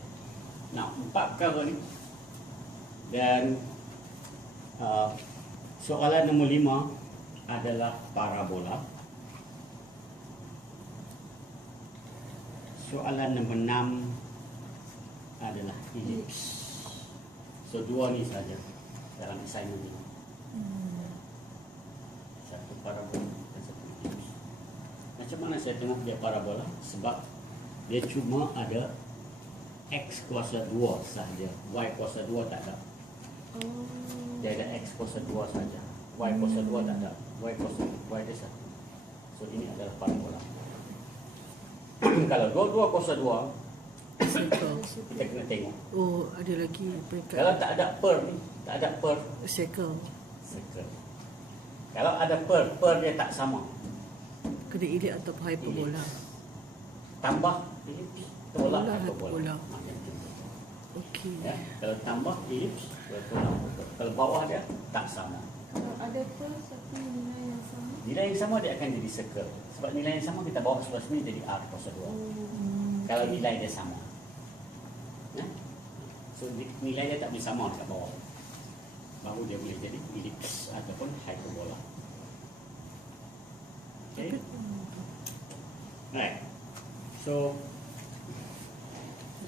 Now, 4 perkara ni. Dan soalan nombor 5 adalah parabola. Soalan nombor 6 adalah elips. So, 2 ni saja dalam assignment ini. Satu parabola dan satu elips. Macam mana saya tengok dia parabola? Sebab dia cuma ada x kuasa 2 sahaja. Y kuasa 2 tak ada. Dia ada x kuasa 2 saja. Y kuasa 2 tak ada. Y kuasa Y dia satu. So, ini adalah parabola. Kalau dua-dua kuasa 2, kita kena tengok. Oh, ada lagi peringkat. Kalau tak ada per ni, tak ada per Circle. circle. Kalau ada per dia tak sama. Kena elip atau hyperbola. Tambah elips, tolak Tolak hyperbola. hyperbola. Macam tu. Okey. Ya, kalau tambah elips, tolak hyperbola. Kalau bawah dia tak sama. Kalau ada plus tapi nilai yang sama. Nilai yang sama dia akan jadi circle. Sebab nilai yang sama kita bawa sebelah sini jadi R kuasa 2. Kalau nilai dia sama. Ya? So nilai dia tak boleh sama kat bawah. Baru dia boleh jadi elips ataupun hyperbola. Okay. Right. So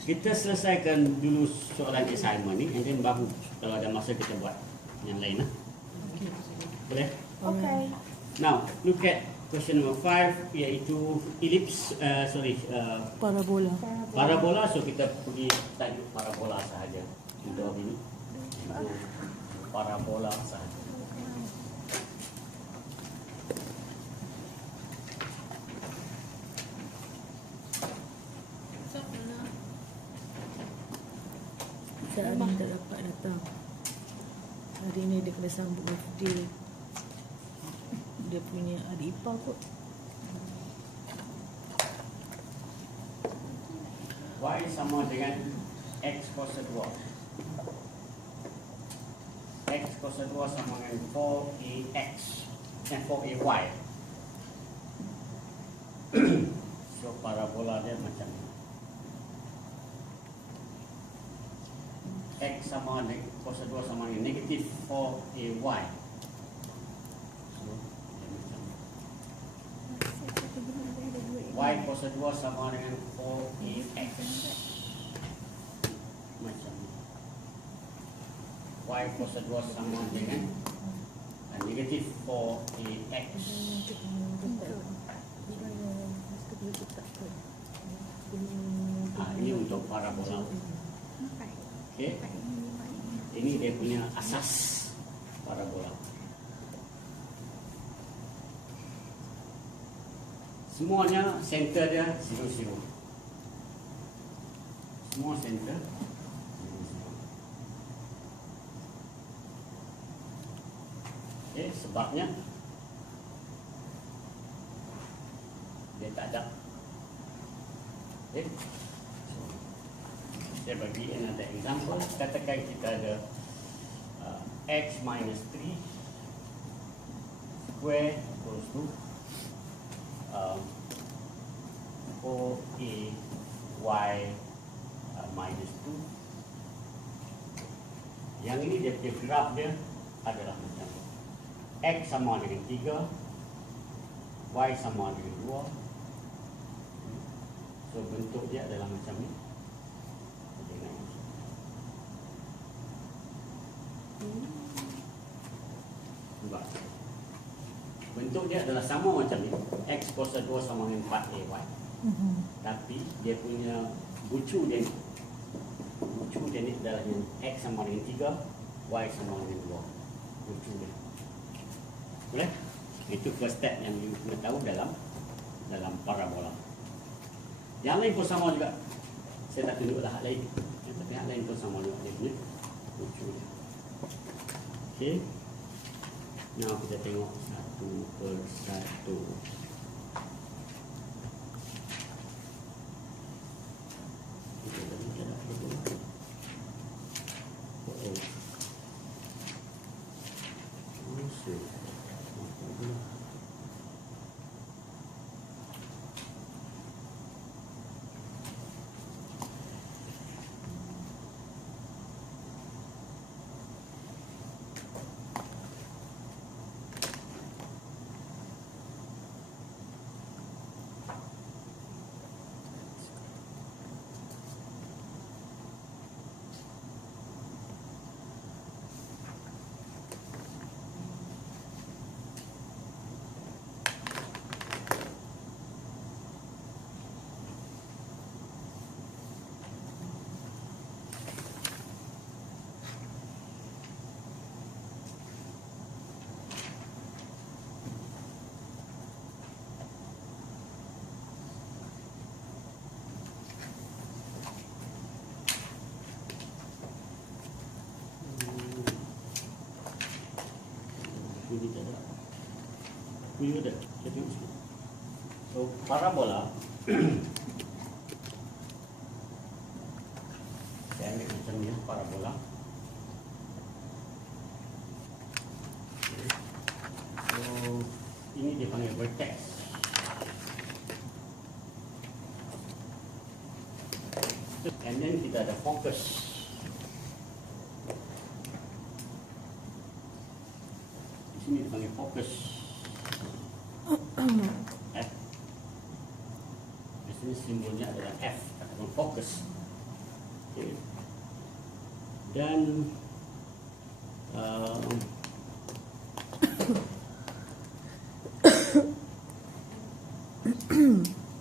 kita selesaikan dulu soalan assignment ni, and then baru kalau ada masa kita buat yang lain lah. Boleh? Okay. Now, look at question number 5, iaitu elips, Parabola. parabola. So kita pergi tajuk parabola sahaja. Untuk ini parabola sahaja. Saya ni tak dapat datang. Hari ni dia kena sambut birthday. Dia punya adik ipar kot. Y sama dengan X kuasa 2. X kuasa 2 sama dengan 4AX dan 4AY. So parabola dia macam ni. X sama dengan kuasa 2 sama dengan negatif 4AY. So dia macam ni. Y kuasa 2 sama dengan 4AX. Macam ni. Y kuasa 2 sama dengan negatif 4AX. Ini untuk parabola. Okay. Ini dia punya asas parabola. Semuanya center dia 0, 0. Semua center 0, 0. Okay, sebabnya dia tak ada. Okay. Saya bagi another example. Katakan kita ada x minus 3 square equals to 4ay minus 2. Yang ini dia punya graf dia adalah macam ni. X sama dengan 3, y sama dengan 2. So bentuk dia adalah macam ni. Nampak? Bentuk dia adalah sama macam ni. X kuasa 2 sama dengan 4AY. Tapi dia punya bucu dia lucu dia ni adalah yang X sama dengan 3, Y sama dengan 2. Lucu dia. Boleh? Itu first step yang you kena tahu dalam parabola. Yang lain pun sama juga. Saya tak tunjuklah hal lain. Tapi hal lain pun sama juga. Dia punya lucu dia. Okay. Now kita tengok satu persatu. Ini tak ada. Ini ada. Saya tengok sikit. So, parabola. Saya ambil macam ni, parabola. So, ini dia panggil vertex. And then kita ada focus. Ini dipanggil fokus. F. Di sini simbolnya adalah F, ataupun fokus. Okay. Dan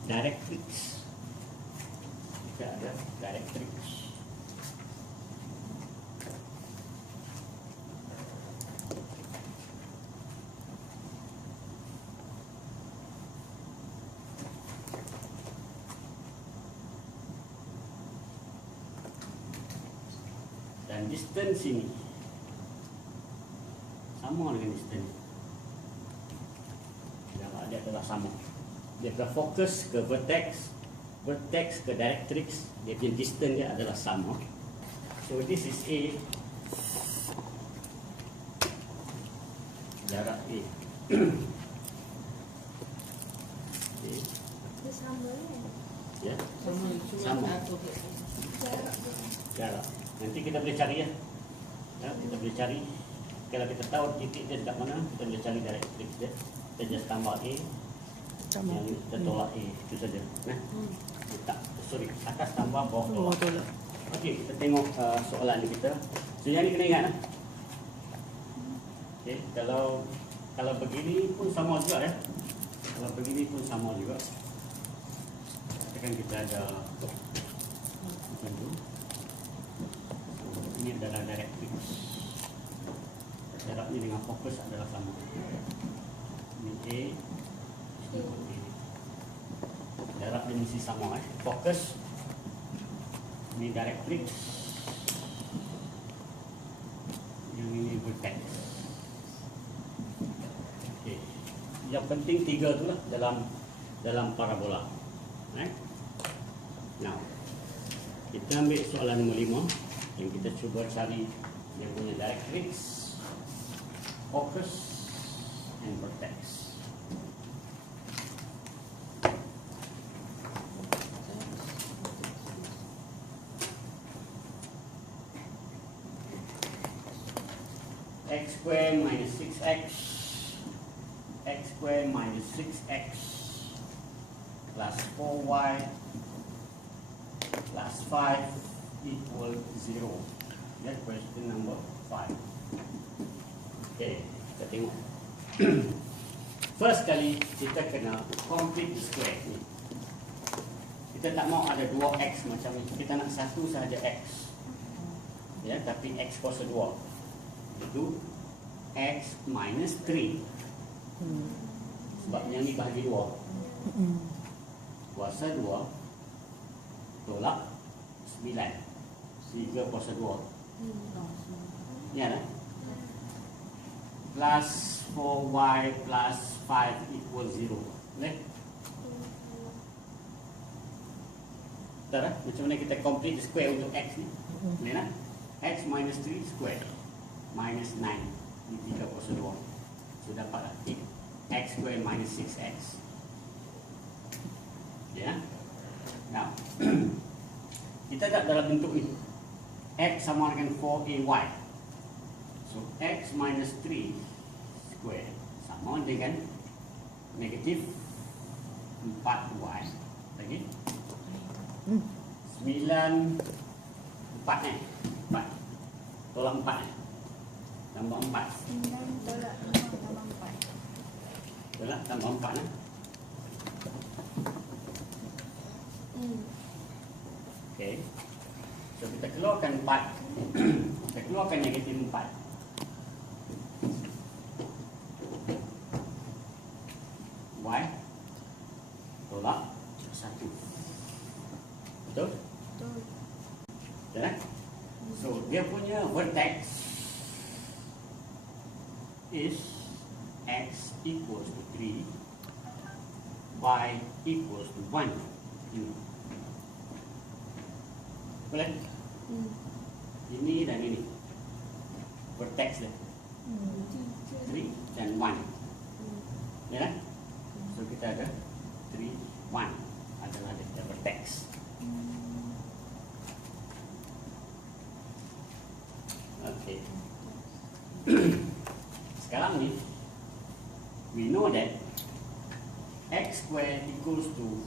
directrix. Kita ada directrix. Dan distance ini sama dengan distance. Jarak dia adalah sama. Dia ke fokus ke vertex, vertex ke directrix, dia punya distance dia adalah sama. So this is A. Jarak A. Okay. Dia sama kan? Ya, Sama. Sama. Satu. Jarak dia. jarak. Nanti kita boleh cari ya. Kita boleh cari. Kalau kita tahu titik dia dekat mana, kita boleh cari directrix dia. Kita just tambah A. Yang ini kita tolak A. Itu saja. Nah, kita sorry, atas tambah bawah tolak. Okey, kita tengok soalan kita. So yang ni kena ingat. Okey, kalau begini pun sama juga ya. Kalau begini pun sama juga. Katakan kita ada macam tu. Ini adalah directrix. Jarak ini dengan fokus adalah sama. Ini A, ini pun A. Jarak dia mesti sama. Fokus. Ini directrix. Yang ini vertex. Okay. Yang penting tiga tu lah dalam parabola. Now, kita ambil soalan nombor 5. Yang kita cuba cari yang punya directrix, focus, and vertex. X square minus 6x, x square minus 6x plus 4y plus 5 equal 0. That question number 5. Okay, kita tengok. First kali kita kena complete the square ni. Kita tak mau ada 2x macam ni. Kita nak satu sahaja x. Ya, tapi X kuasa 2. Itu X minus 3. Sebab yang ni bahagi 2. Kuasa 2 tolak 9. 3 kuasa 2. Ya lah. Plus 4y plus 5 equals 0. Boleh? Betul lah? Macam mana kita complete the square untuk X ni? Boleh tak? X minus 3 square minus 9 di 3 kuasa 2. So dapatlah X square minus 6X. Ya. Now kita tak dalam bentuk ni. X sama dengan 4AY. So X minus 3 square sama dengan negatif 4Y lagi 9 4 4 tolak 4 tambah 4 9 tolak 5 tambah 4. tolak tambah 4 Okay. So kita keluarkan 4 kita keluarkan negatif 4 Y tolak 1. Betul? Betul. Betul kan? So dia punya vertex is X equals to 3, Y equals to 1. Boleh? Ini dan ini vertex dia 3 dan 1. Ya kan? So kita ada 3, 1 adalah dia vertex. Okay. Sekarang ni we know that X square equals to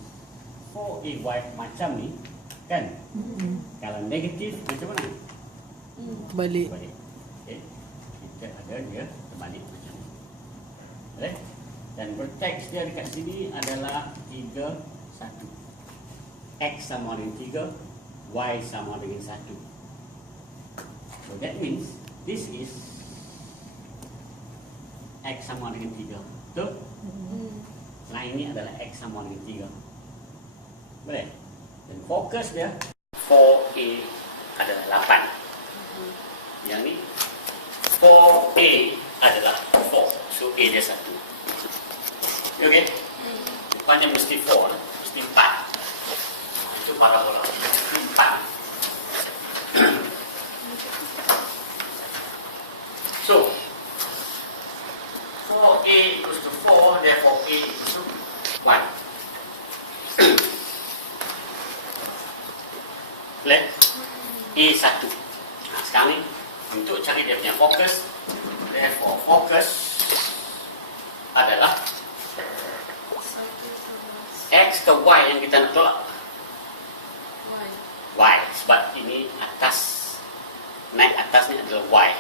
4AY macam ni kan? Kalau negatif macam mana? Balik. Terbalik. Okay. Kita ada dia terbalik macam ni. Boleh? Dan vertex dia dekat sini adalah 3, 1. X sama dengan 3, Y sama dengan 1. So that means this is X sama dengan 3. Betul? Line ni adalah X sama dengan 3. Boleh? Dan fokus dia 4A adalah 8. Yang ni 4A adalah 4. So A dia 1. Okey? Rupanya mesti 4 lah. Mesti 4. Itu parabola. 4. So 4A equals to 4, therefore A equals to 1. Boleh? A 1. Nah, sekarang ni untuk cari dia punya fokus, therefore fokus adalah X ke Y yang kita nak tolak. Y. Sebab ini atas, naik atas ni adalah Y.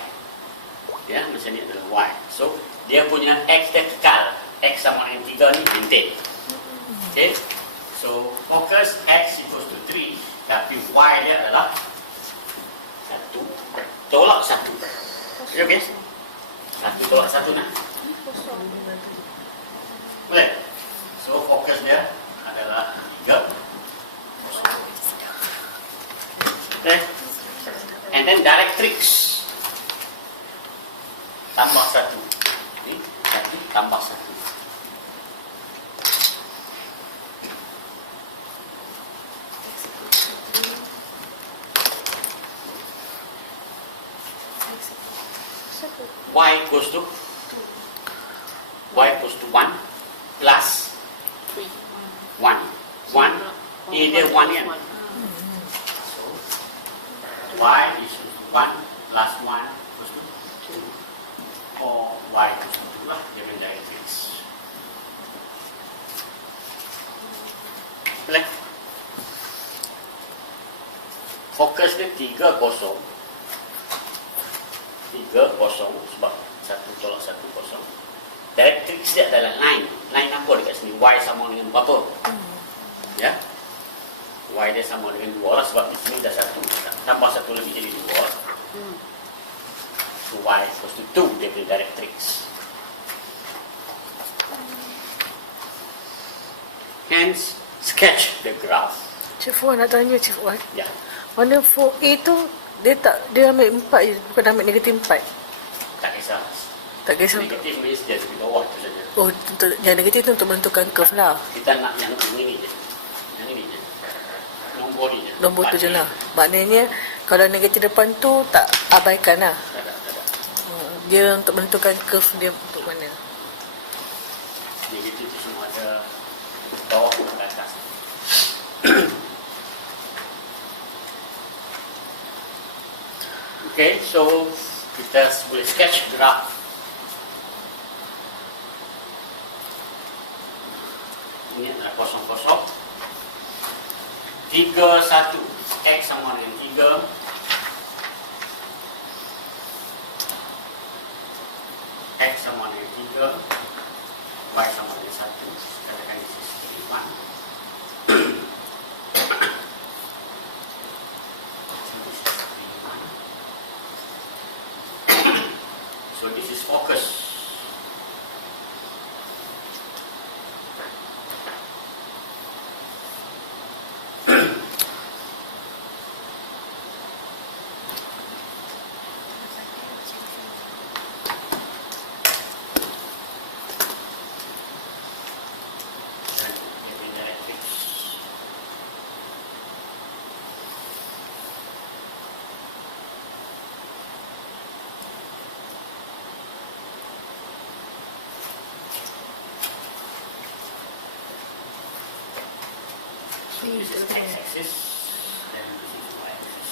Ya, macam ni adalah Y. So dia punya X dia kekal. X sama dengan 3 ni maintain. Okay. So fokus X equals to 3, tapi Y dia adalah 1 tolak 1. Okay? 1 tolak 1 nak? Boleh? So fokus dia adalah 3. Okay? And then directrix tambah 1. Ini 1 tambah 1. Y equals to 1 plus 1. 1 A dia 1 kan? So Y is 1 plus 1 equals to 2. Or Y equals to 2 lah. Dia punya directrix. Boleh? Fokus dia 3, 0. 3, 0 sebab 1 tolak 1, 0. Directrix dia adalah line. Line apa dekat sini? Y sama dengan berapa? Ya. Y dia sama dengan 2 lah sebab di sini dah 1. Tambah 1 lagi jadi 2. So y equals to 2 dia punya directrix. Hence, sketch the graph. Cik Fuan nak tanya Cik Fuan. Ya. Mana 4A tu dia ambil 4 je, bukan ambil negatif 4. Tak kisah. Tak kisah untuk. Negatif means dia di bawah tu saja. Oh, yang negatif tu untuk menentukan curve lah. Kita nak yang ini je. Yang ini je. Nombor ni je. Nombor tu je lah. Maknanya kalau negatif depan tu tak abaikan lah. Tak ada. Dia untuk menentukan curve dia untuk mana. Negatif tu semua ada bawah dan atas. Okay, so kita boleh sketch graph. Ini adalah kosong-kosong. 3, 1. X sama dengan 3. X sama dengan 3. Y sama dengan 1. Katakan ini seperti 1. So this is focus. So this is x-axis and this is y-axis.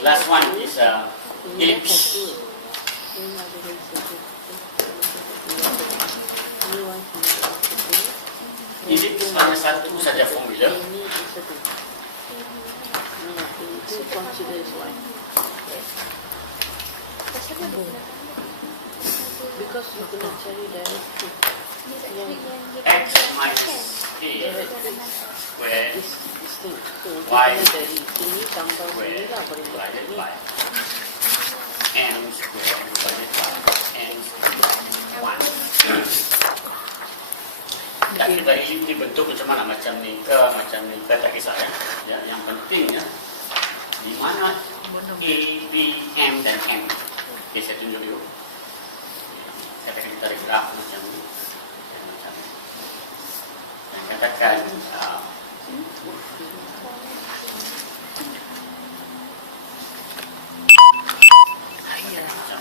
Last one is ellipse. Ellipse hanya satu saja formula. Because you cannot cari direction. X minus a square This thing. So, Y kita dari sini tambah square sini lah boleh buat divided ini. by n square divided by n square 1. Dan kita ini bentuk macam mana, macam ni ke tak kisah ya. Yang pentingnya di mana A, B, M dan M. Okay, saya tunjuk dulu. Katakan kita ada graf macam ni. Dan katakan macam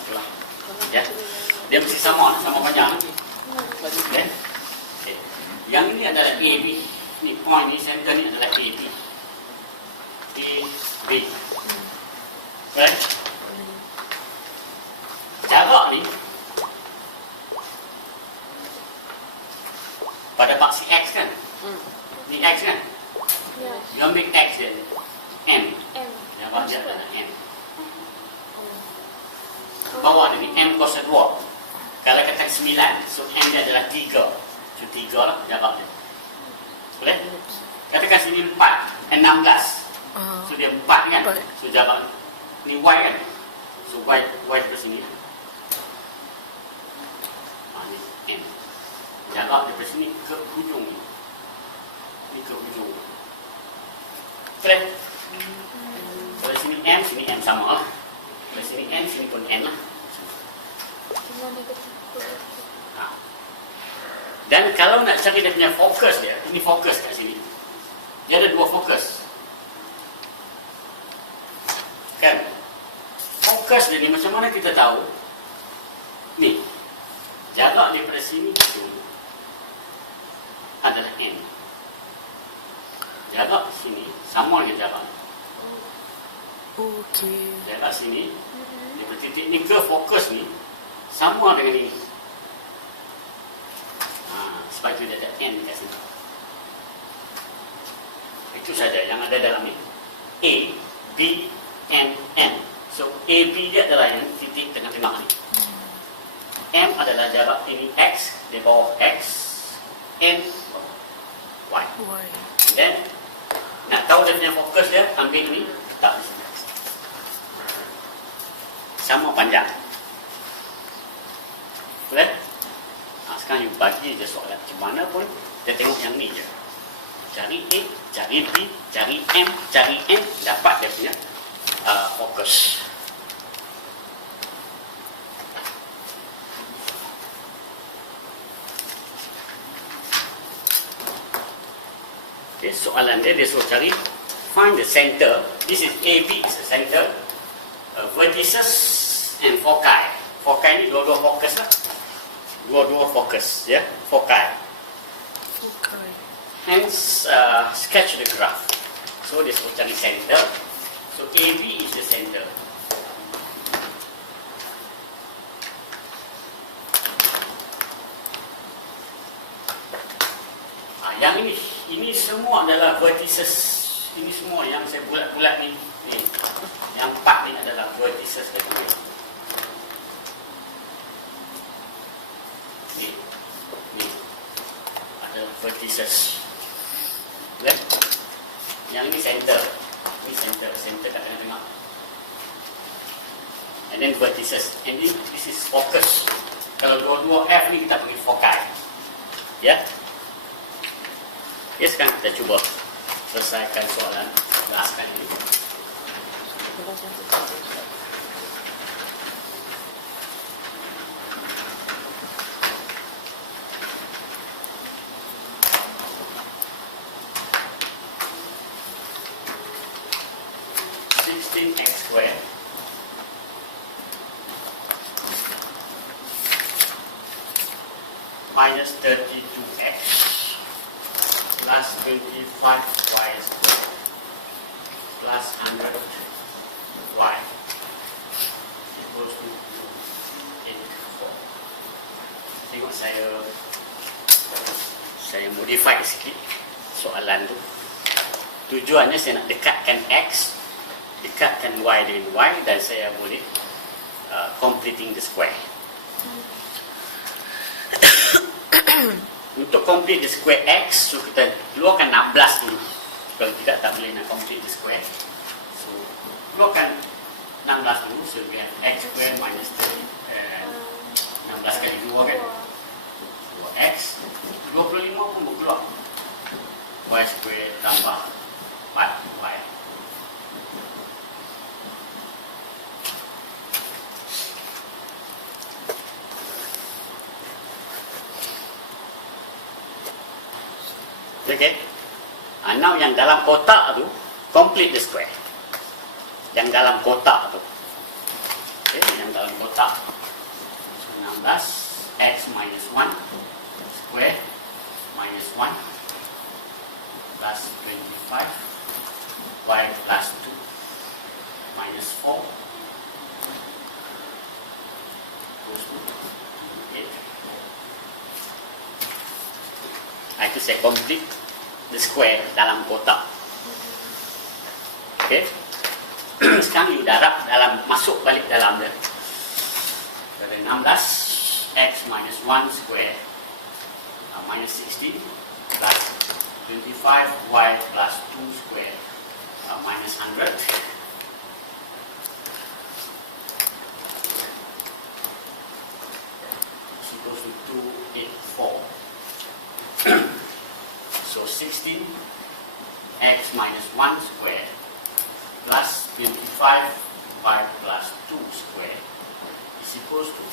tu lah. Ya. Dia mesti sama banyak. Okay. Okay. Yang ini adalah AB. Ni point ni, center ni adalah AB. AB. Right? Jarak ni pada paksi X kan? Ni X kan? You ambil X dia M. Jarak dia adalah M. Bawah dia ni M kuasa 2. Kalau kata 9, so M dia adalah 3. So 3 lah jarak dia. Boleh? Katakan sini 4, 16. So dia 4 kan? So jarak ni Y kan? So Y dari sini. Ni M. Jarak daripada sini ke hujung ni. Ni ke hujung. Boleh? So dari sini M sama lah. Dari sini N, sini pun N lah. Dan kalau nak cari dia punya fokus dia, ini fokus kat sini. Dia ada 2 fokus. Kan? Fokus dia ni macam mana kita tahu? Ni. Jarak daripada sini tu adalah N. Jarak sini sama dengan jarak. Okey. Jarak sini daripada titik ni ke fokus ni sama dengan ini. Sebab itu dia ada N kat sini. Itu saja yang ada dalam ni. A, B, M, N. So A, B dia adalah yang titik tengah-tengah ni. M adalah jarak ini X, di bawah X, N, Y. Y. Then nak tahu tahu dia punya fokus dia, ambil ni, letak di sini. Sama panjang. Boleh? Sekarang you bagi je soalan macam mana pun, dia tengok yang ni je. Cari A, cari B, cari M, cari N, dapat dia punya fokus. Okay, soalan dia suruh cari find the center. This is AB is the center, vertices and foci. Foci ni dua-dua fokus lah. Dua-dua fokus, ya, foci. Okay. Hence, sketch the graph. So dia suruh cari center. So AB is the center. Yang ini semua adalah vertices. Ini semua yang saya bulat-bulat ni. Yang 4 ni adalah vertices kata dia. Ni adalah vertices. Boleh? Yang ini center. Ini center kat tengah-tengah. And then vertices. And this is focus. Kalau dua-dua F ni kita panggil foci. Ya? Okay, sekarang kita cuba selesaikan soalan. Jelaskan ini. X squared minus 32x plus 25y squared plus 100y equals to 284. Tengok saya modify sikit soalan tu. Tujuannya saya nak dekatkan x, dekatkan y dengan y, dan saya boleh completing the square. Untuk complete the square x, so kita keluarkan 16 dulu. Kalau tidak, tak boleh nak complete the square. So keluarkan 16 dulu. So we have x square minus 30, 16 kali 2 kan, 2x, 25 pun berkeluar. Y square tambah 4y. Okay. Now yang dalam kotak tu complete the square. Yang dalam kotak tu. Okay, yang dalam kotak. So 16 x minus 1 square minus 1 plus 25 y plus 2 minus 4 equals to 8. Itu saya complete the square dalam kotak. Okay. Sekarang you darab dalam, masuk balik dalam dia. Dari 16 x minus 1 square minus 16 plus 25 y plus 2 square minus 100 is equals to 284. So 16 x minus 1 square plus 25 y plus 2 square is equals to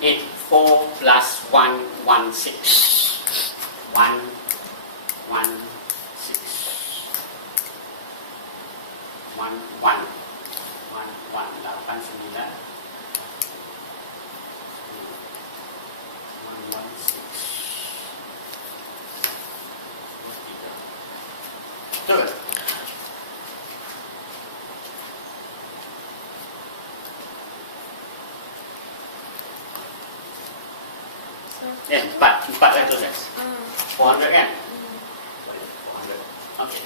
284 plus 116. 116. 116. Betul. Empat kan tu, Sas? 400 kan? 400. Okay.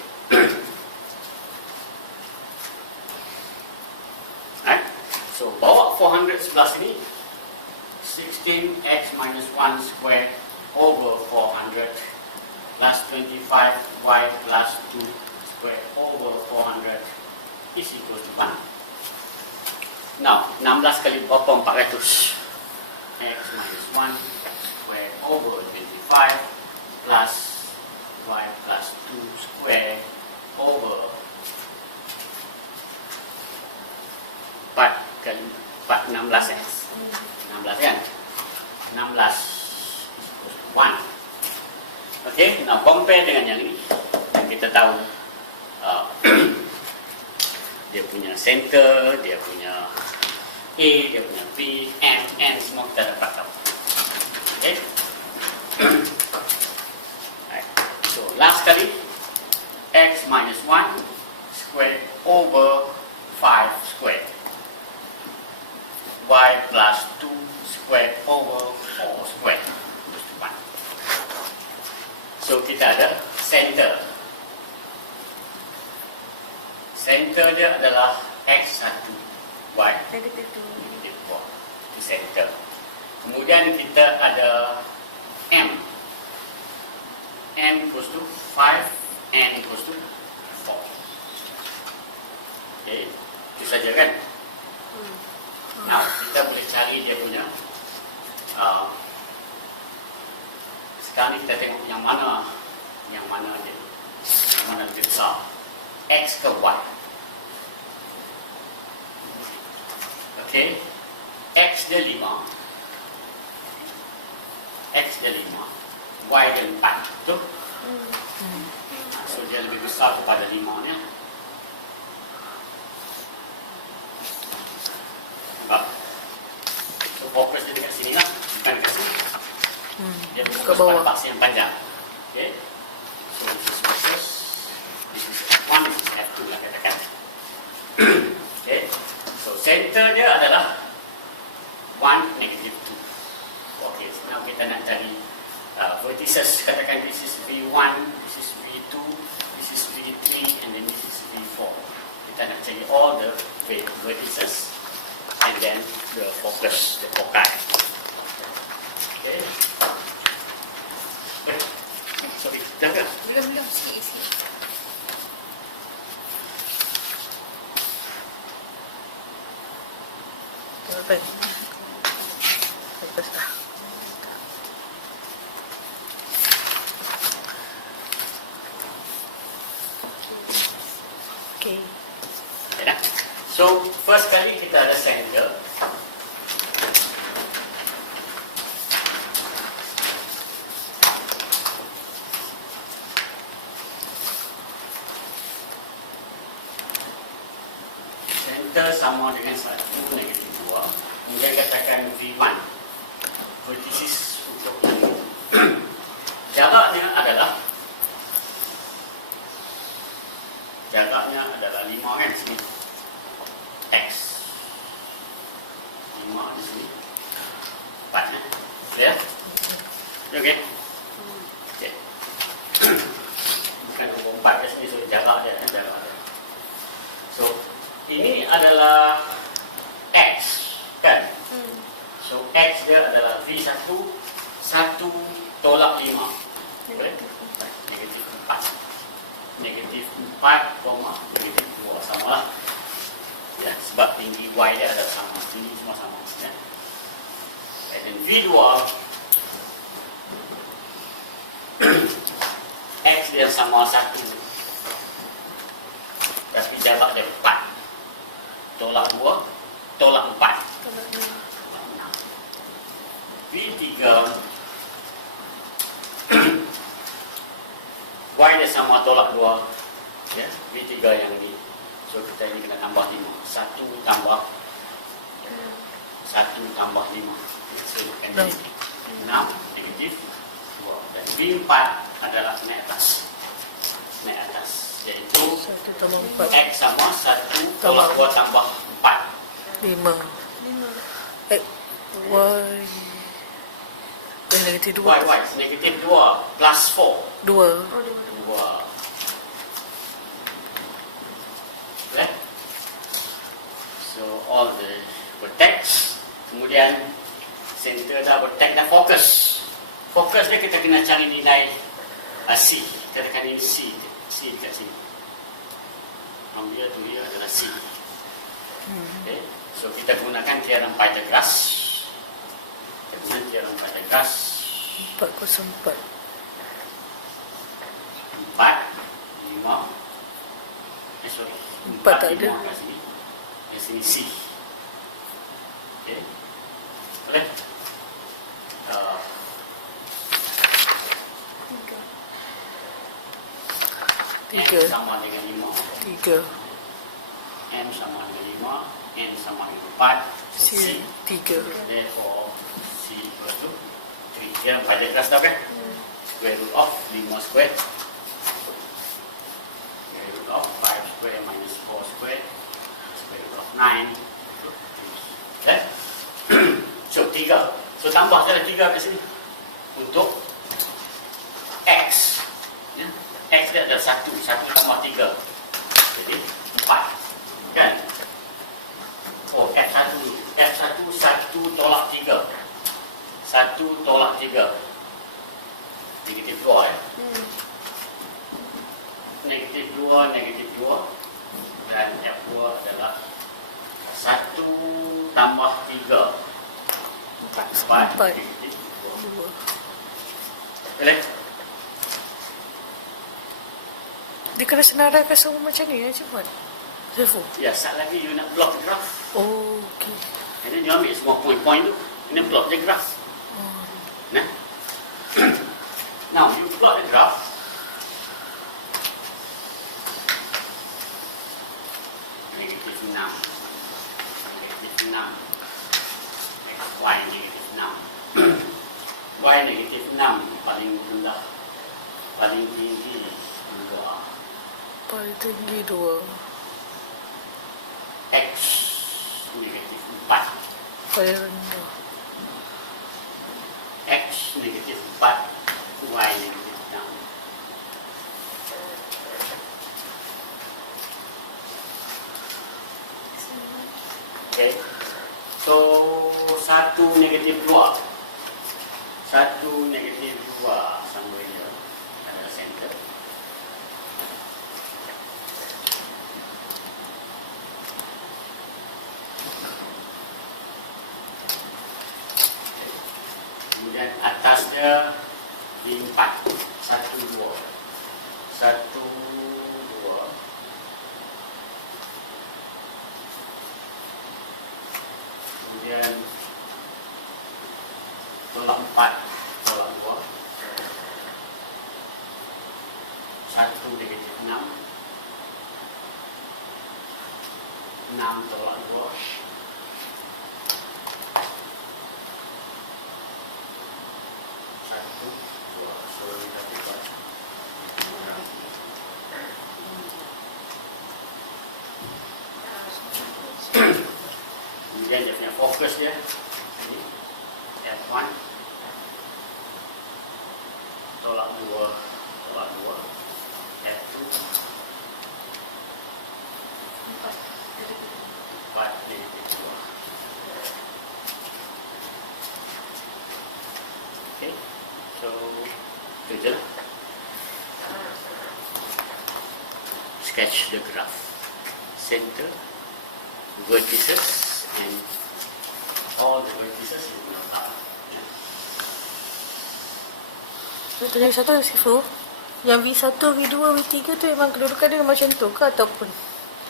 Right? So, bawa 400 sebelah sini. 16x minus 1 square over 400 plus 25y plus 2 square over 400 is equal to 1. Now, 16 kali berapa 400? X minus 1 square over 25 plus y plus 2 square over 4 kali 4, 16 ya? 16 kan? 16 is equal to 1. Okay, now compare dengan yang ini. Yang kita tahu dia punya center, dia punya A, dia punya B, M, N, semua kita dapat tahu. Okay. Right. So, last kali, X minus 1 square over 5 square. Y plus 2 square over 4 square. Equals to 1. So, kita ada center. Center dia adalah X1, Y Negatif 2. negatif 4. Itu center. Kemudian kita ada M. M equals to 5, N equals to 4. Okay. Itu saja kan? Now, kita boleh cari dia punya sekarang ni kita tengok yang mana dia, yang mana lebih besar, X ke Y. Okay, X dia 5, X dia 5, Y dia 4, betul? So dia lebih besar kepada 5 nya. Nampak? So fokus dia dekat sini lah, bukan dekat sini. Dia Ke fokus bawah. pada paksi yang panjang. Okay, so this is versus, this is F1, this is F2 lah katakan. Okay, so center dia adalah 1, negative 2. Okay, so now kita nak cari vertices. Katakan this is V1, this is V2, this is V3, and then this is V4. Kita nak cari all the vertices and then the focus, the foci. Okay. Sorry, jaga. Belum sikit. Baik. Bagus dah. Okay. Okay, dah? So, first kali kita ada center. Center sama dengan 1, negatif 2. Kemudian katakan V1. Vertices untuk jaraknya adalah 5 kan sini. X 5 di sini 4 ya. Clear? Okay. Okay. Bukan 4 di sini, so jarak dia. So ini adalah X kan? So X dia adalah V1 1 tolak 5. Okay? Negatif 4. Negatif 4, negatif 2 sama lah. Ya, sebab tinggi Y dia adalah sama. Tinggi semua sama. Ya. Dan V2 X dia sama 1. Tapi jarak dia 4. Tolak 2, tolak 4. V3 Y dia sama tolak 2. Ya, V3 yang ini. So kita ini kena tambah 5. 1 tambah 5. So kan 6 negatif 2. Dan V4 adalah naik atas. Iaitu 1 tambah 4. X sama 1 tolak 2 tambah 4. 5. Y. Negatif 2. Y negatif 2 plus 4. 2. 2. Okay. So all the vertex. Kemudian center dah vertex dah fokus. Fokus dia kita kena cari nilai C. Kita tekan ini C. C dekat sini. Ambil tu dia adalah C. Okay. So kita gunakan teorem Pythagoras. Kita gunakan teorem Pythagoras. 404. 4, 5. Sorry. 4 tak ada. 5 kat sini. Di sini C. Okay. Boleh? Tiga. M sama dengan 5. 3. M sama dengan 5. N sama dengan 4. So, C. 3. Therefore, C equal to 3. Dia pada kelas tau kan? Square root of 5 square. Square root of 5 square minus 4 square. Square root of 9. Okay? So, 3. So, tambah saja 3 ke sini. Untuk X. Ya? X dia adalah 1. 1 tambah 3. Jadi, 4. Kan? Oh, F1. F1, 1 tolak 3. 1 tolak 3. Negatif 2 ya. Negatif 2, negatif 2. Dan F2 adalah 1 tambah 3. 4. Empat. Negatif 2. 2. Boleh? Dia kena senaraikan semua macam ni ya, cepat. Zafo. Ya, sat lagi you nak plot graf. Oh, okey. Jadi you ambil semua point-point tu. Ini plot je graf. Nah. Now, you plot the graph. Negatif 6. Negatif 6. X, Y negatif 6. Y negatif 6 paling rendah. Paling tinggi 2. Paling tinggi 2. X negatif 4. Paling rendah. X negatif 4. Y negatif 6. Okay. So, 1 negatif 2. 1 negatif 2 sama dia adalah center. Kemudian atasnya di 4. 1, 2. 1, 2. Kemudian tolak 4, tolak 2. 1 negatif 6. 6 tolak 2. 1, 2. So, kita buat. Kemudian dia punya fokus dia. Ini. F1. Tolak 2. Tolak 2. F2. 4 negatif 2. Okay. So, itu je lah. Sketch the graph. Center, vertices, and all the vertices you know how. Tanya satu Sifu. Yang V1, V2, V3 tu memang kedudukan dia macam tu ke ataupun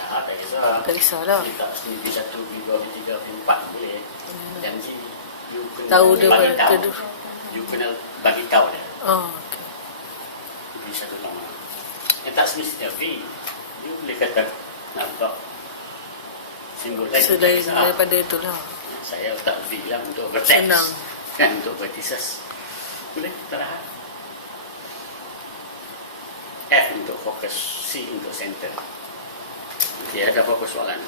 Tak kisah. tak kisahlah. Dia tak mesti V1, V2, V3, V4 boleh. Yang ni, you kena Tahu dia bagi tahu. kedua. You kena bagi tahu dia. Oh, okey. V1 lama. Yang tak semestinya V. You boleh kata nak letak simbol lain. Selain Tak kisah. daripada itulah. Saya letak V lah untuk vertex. Senang. Kan untuk vertices. Boleh terahkan. F untuk fokus, C untuk center. Okey, ada apa-apa soalan?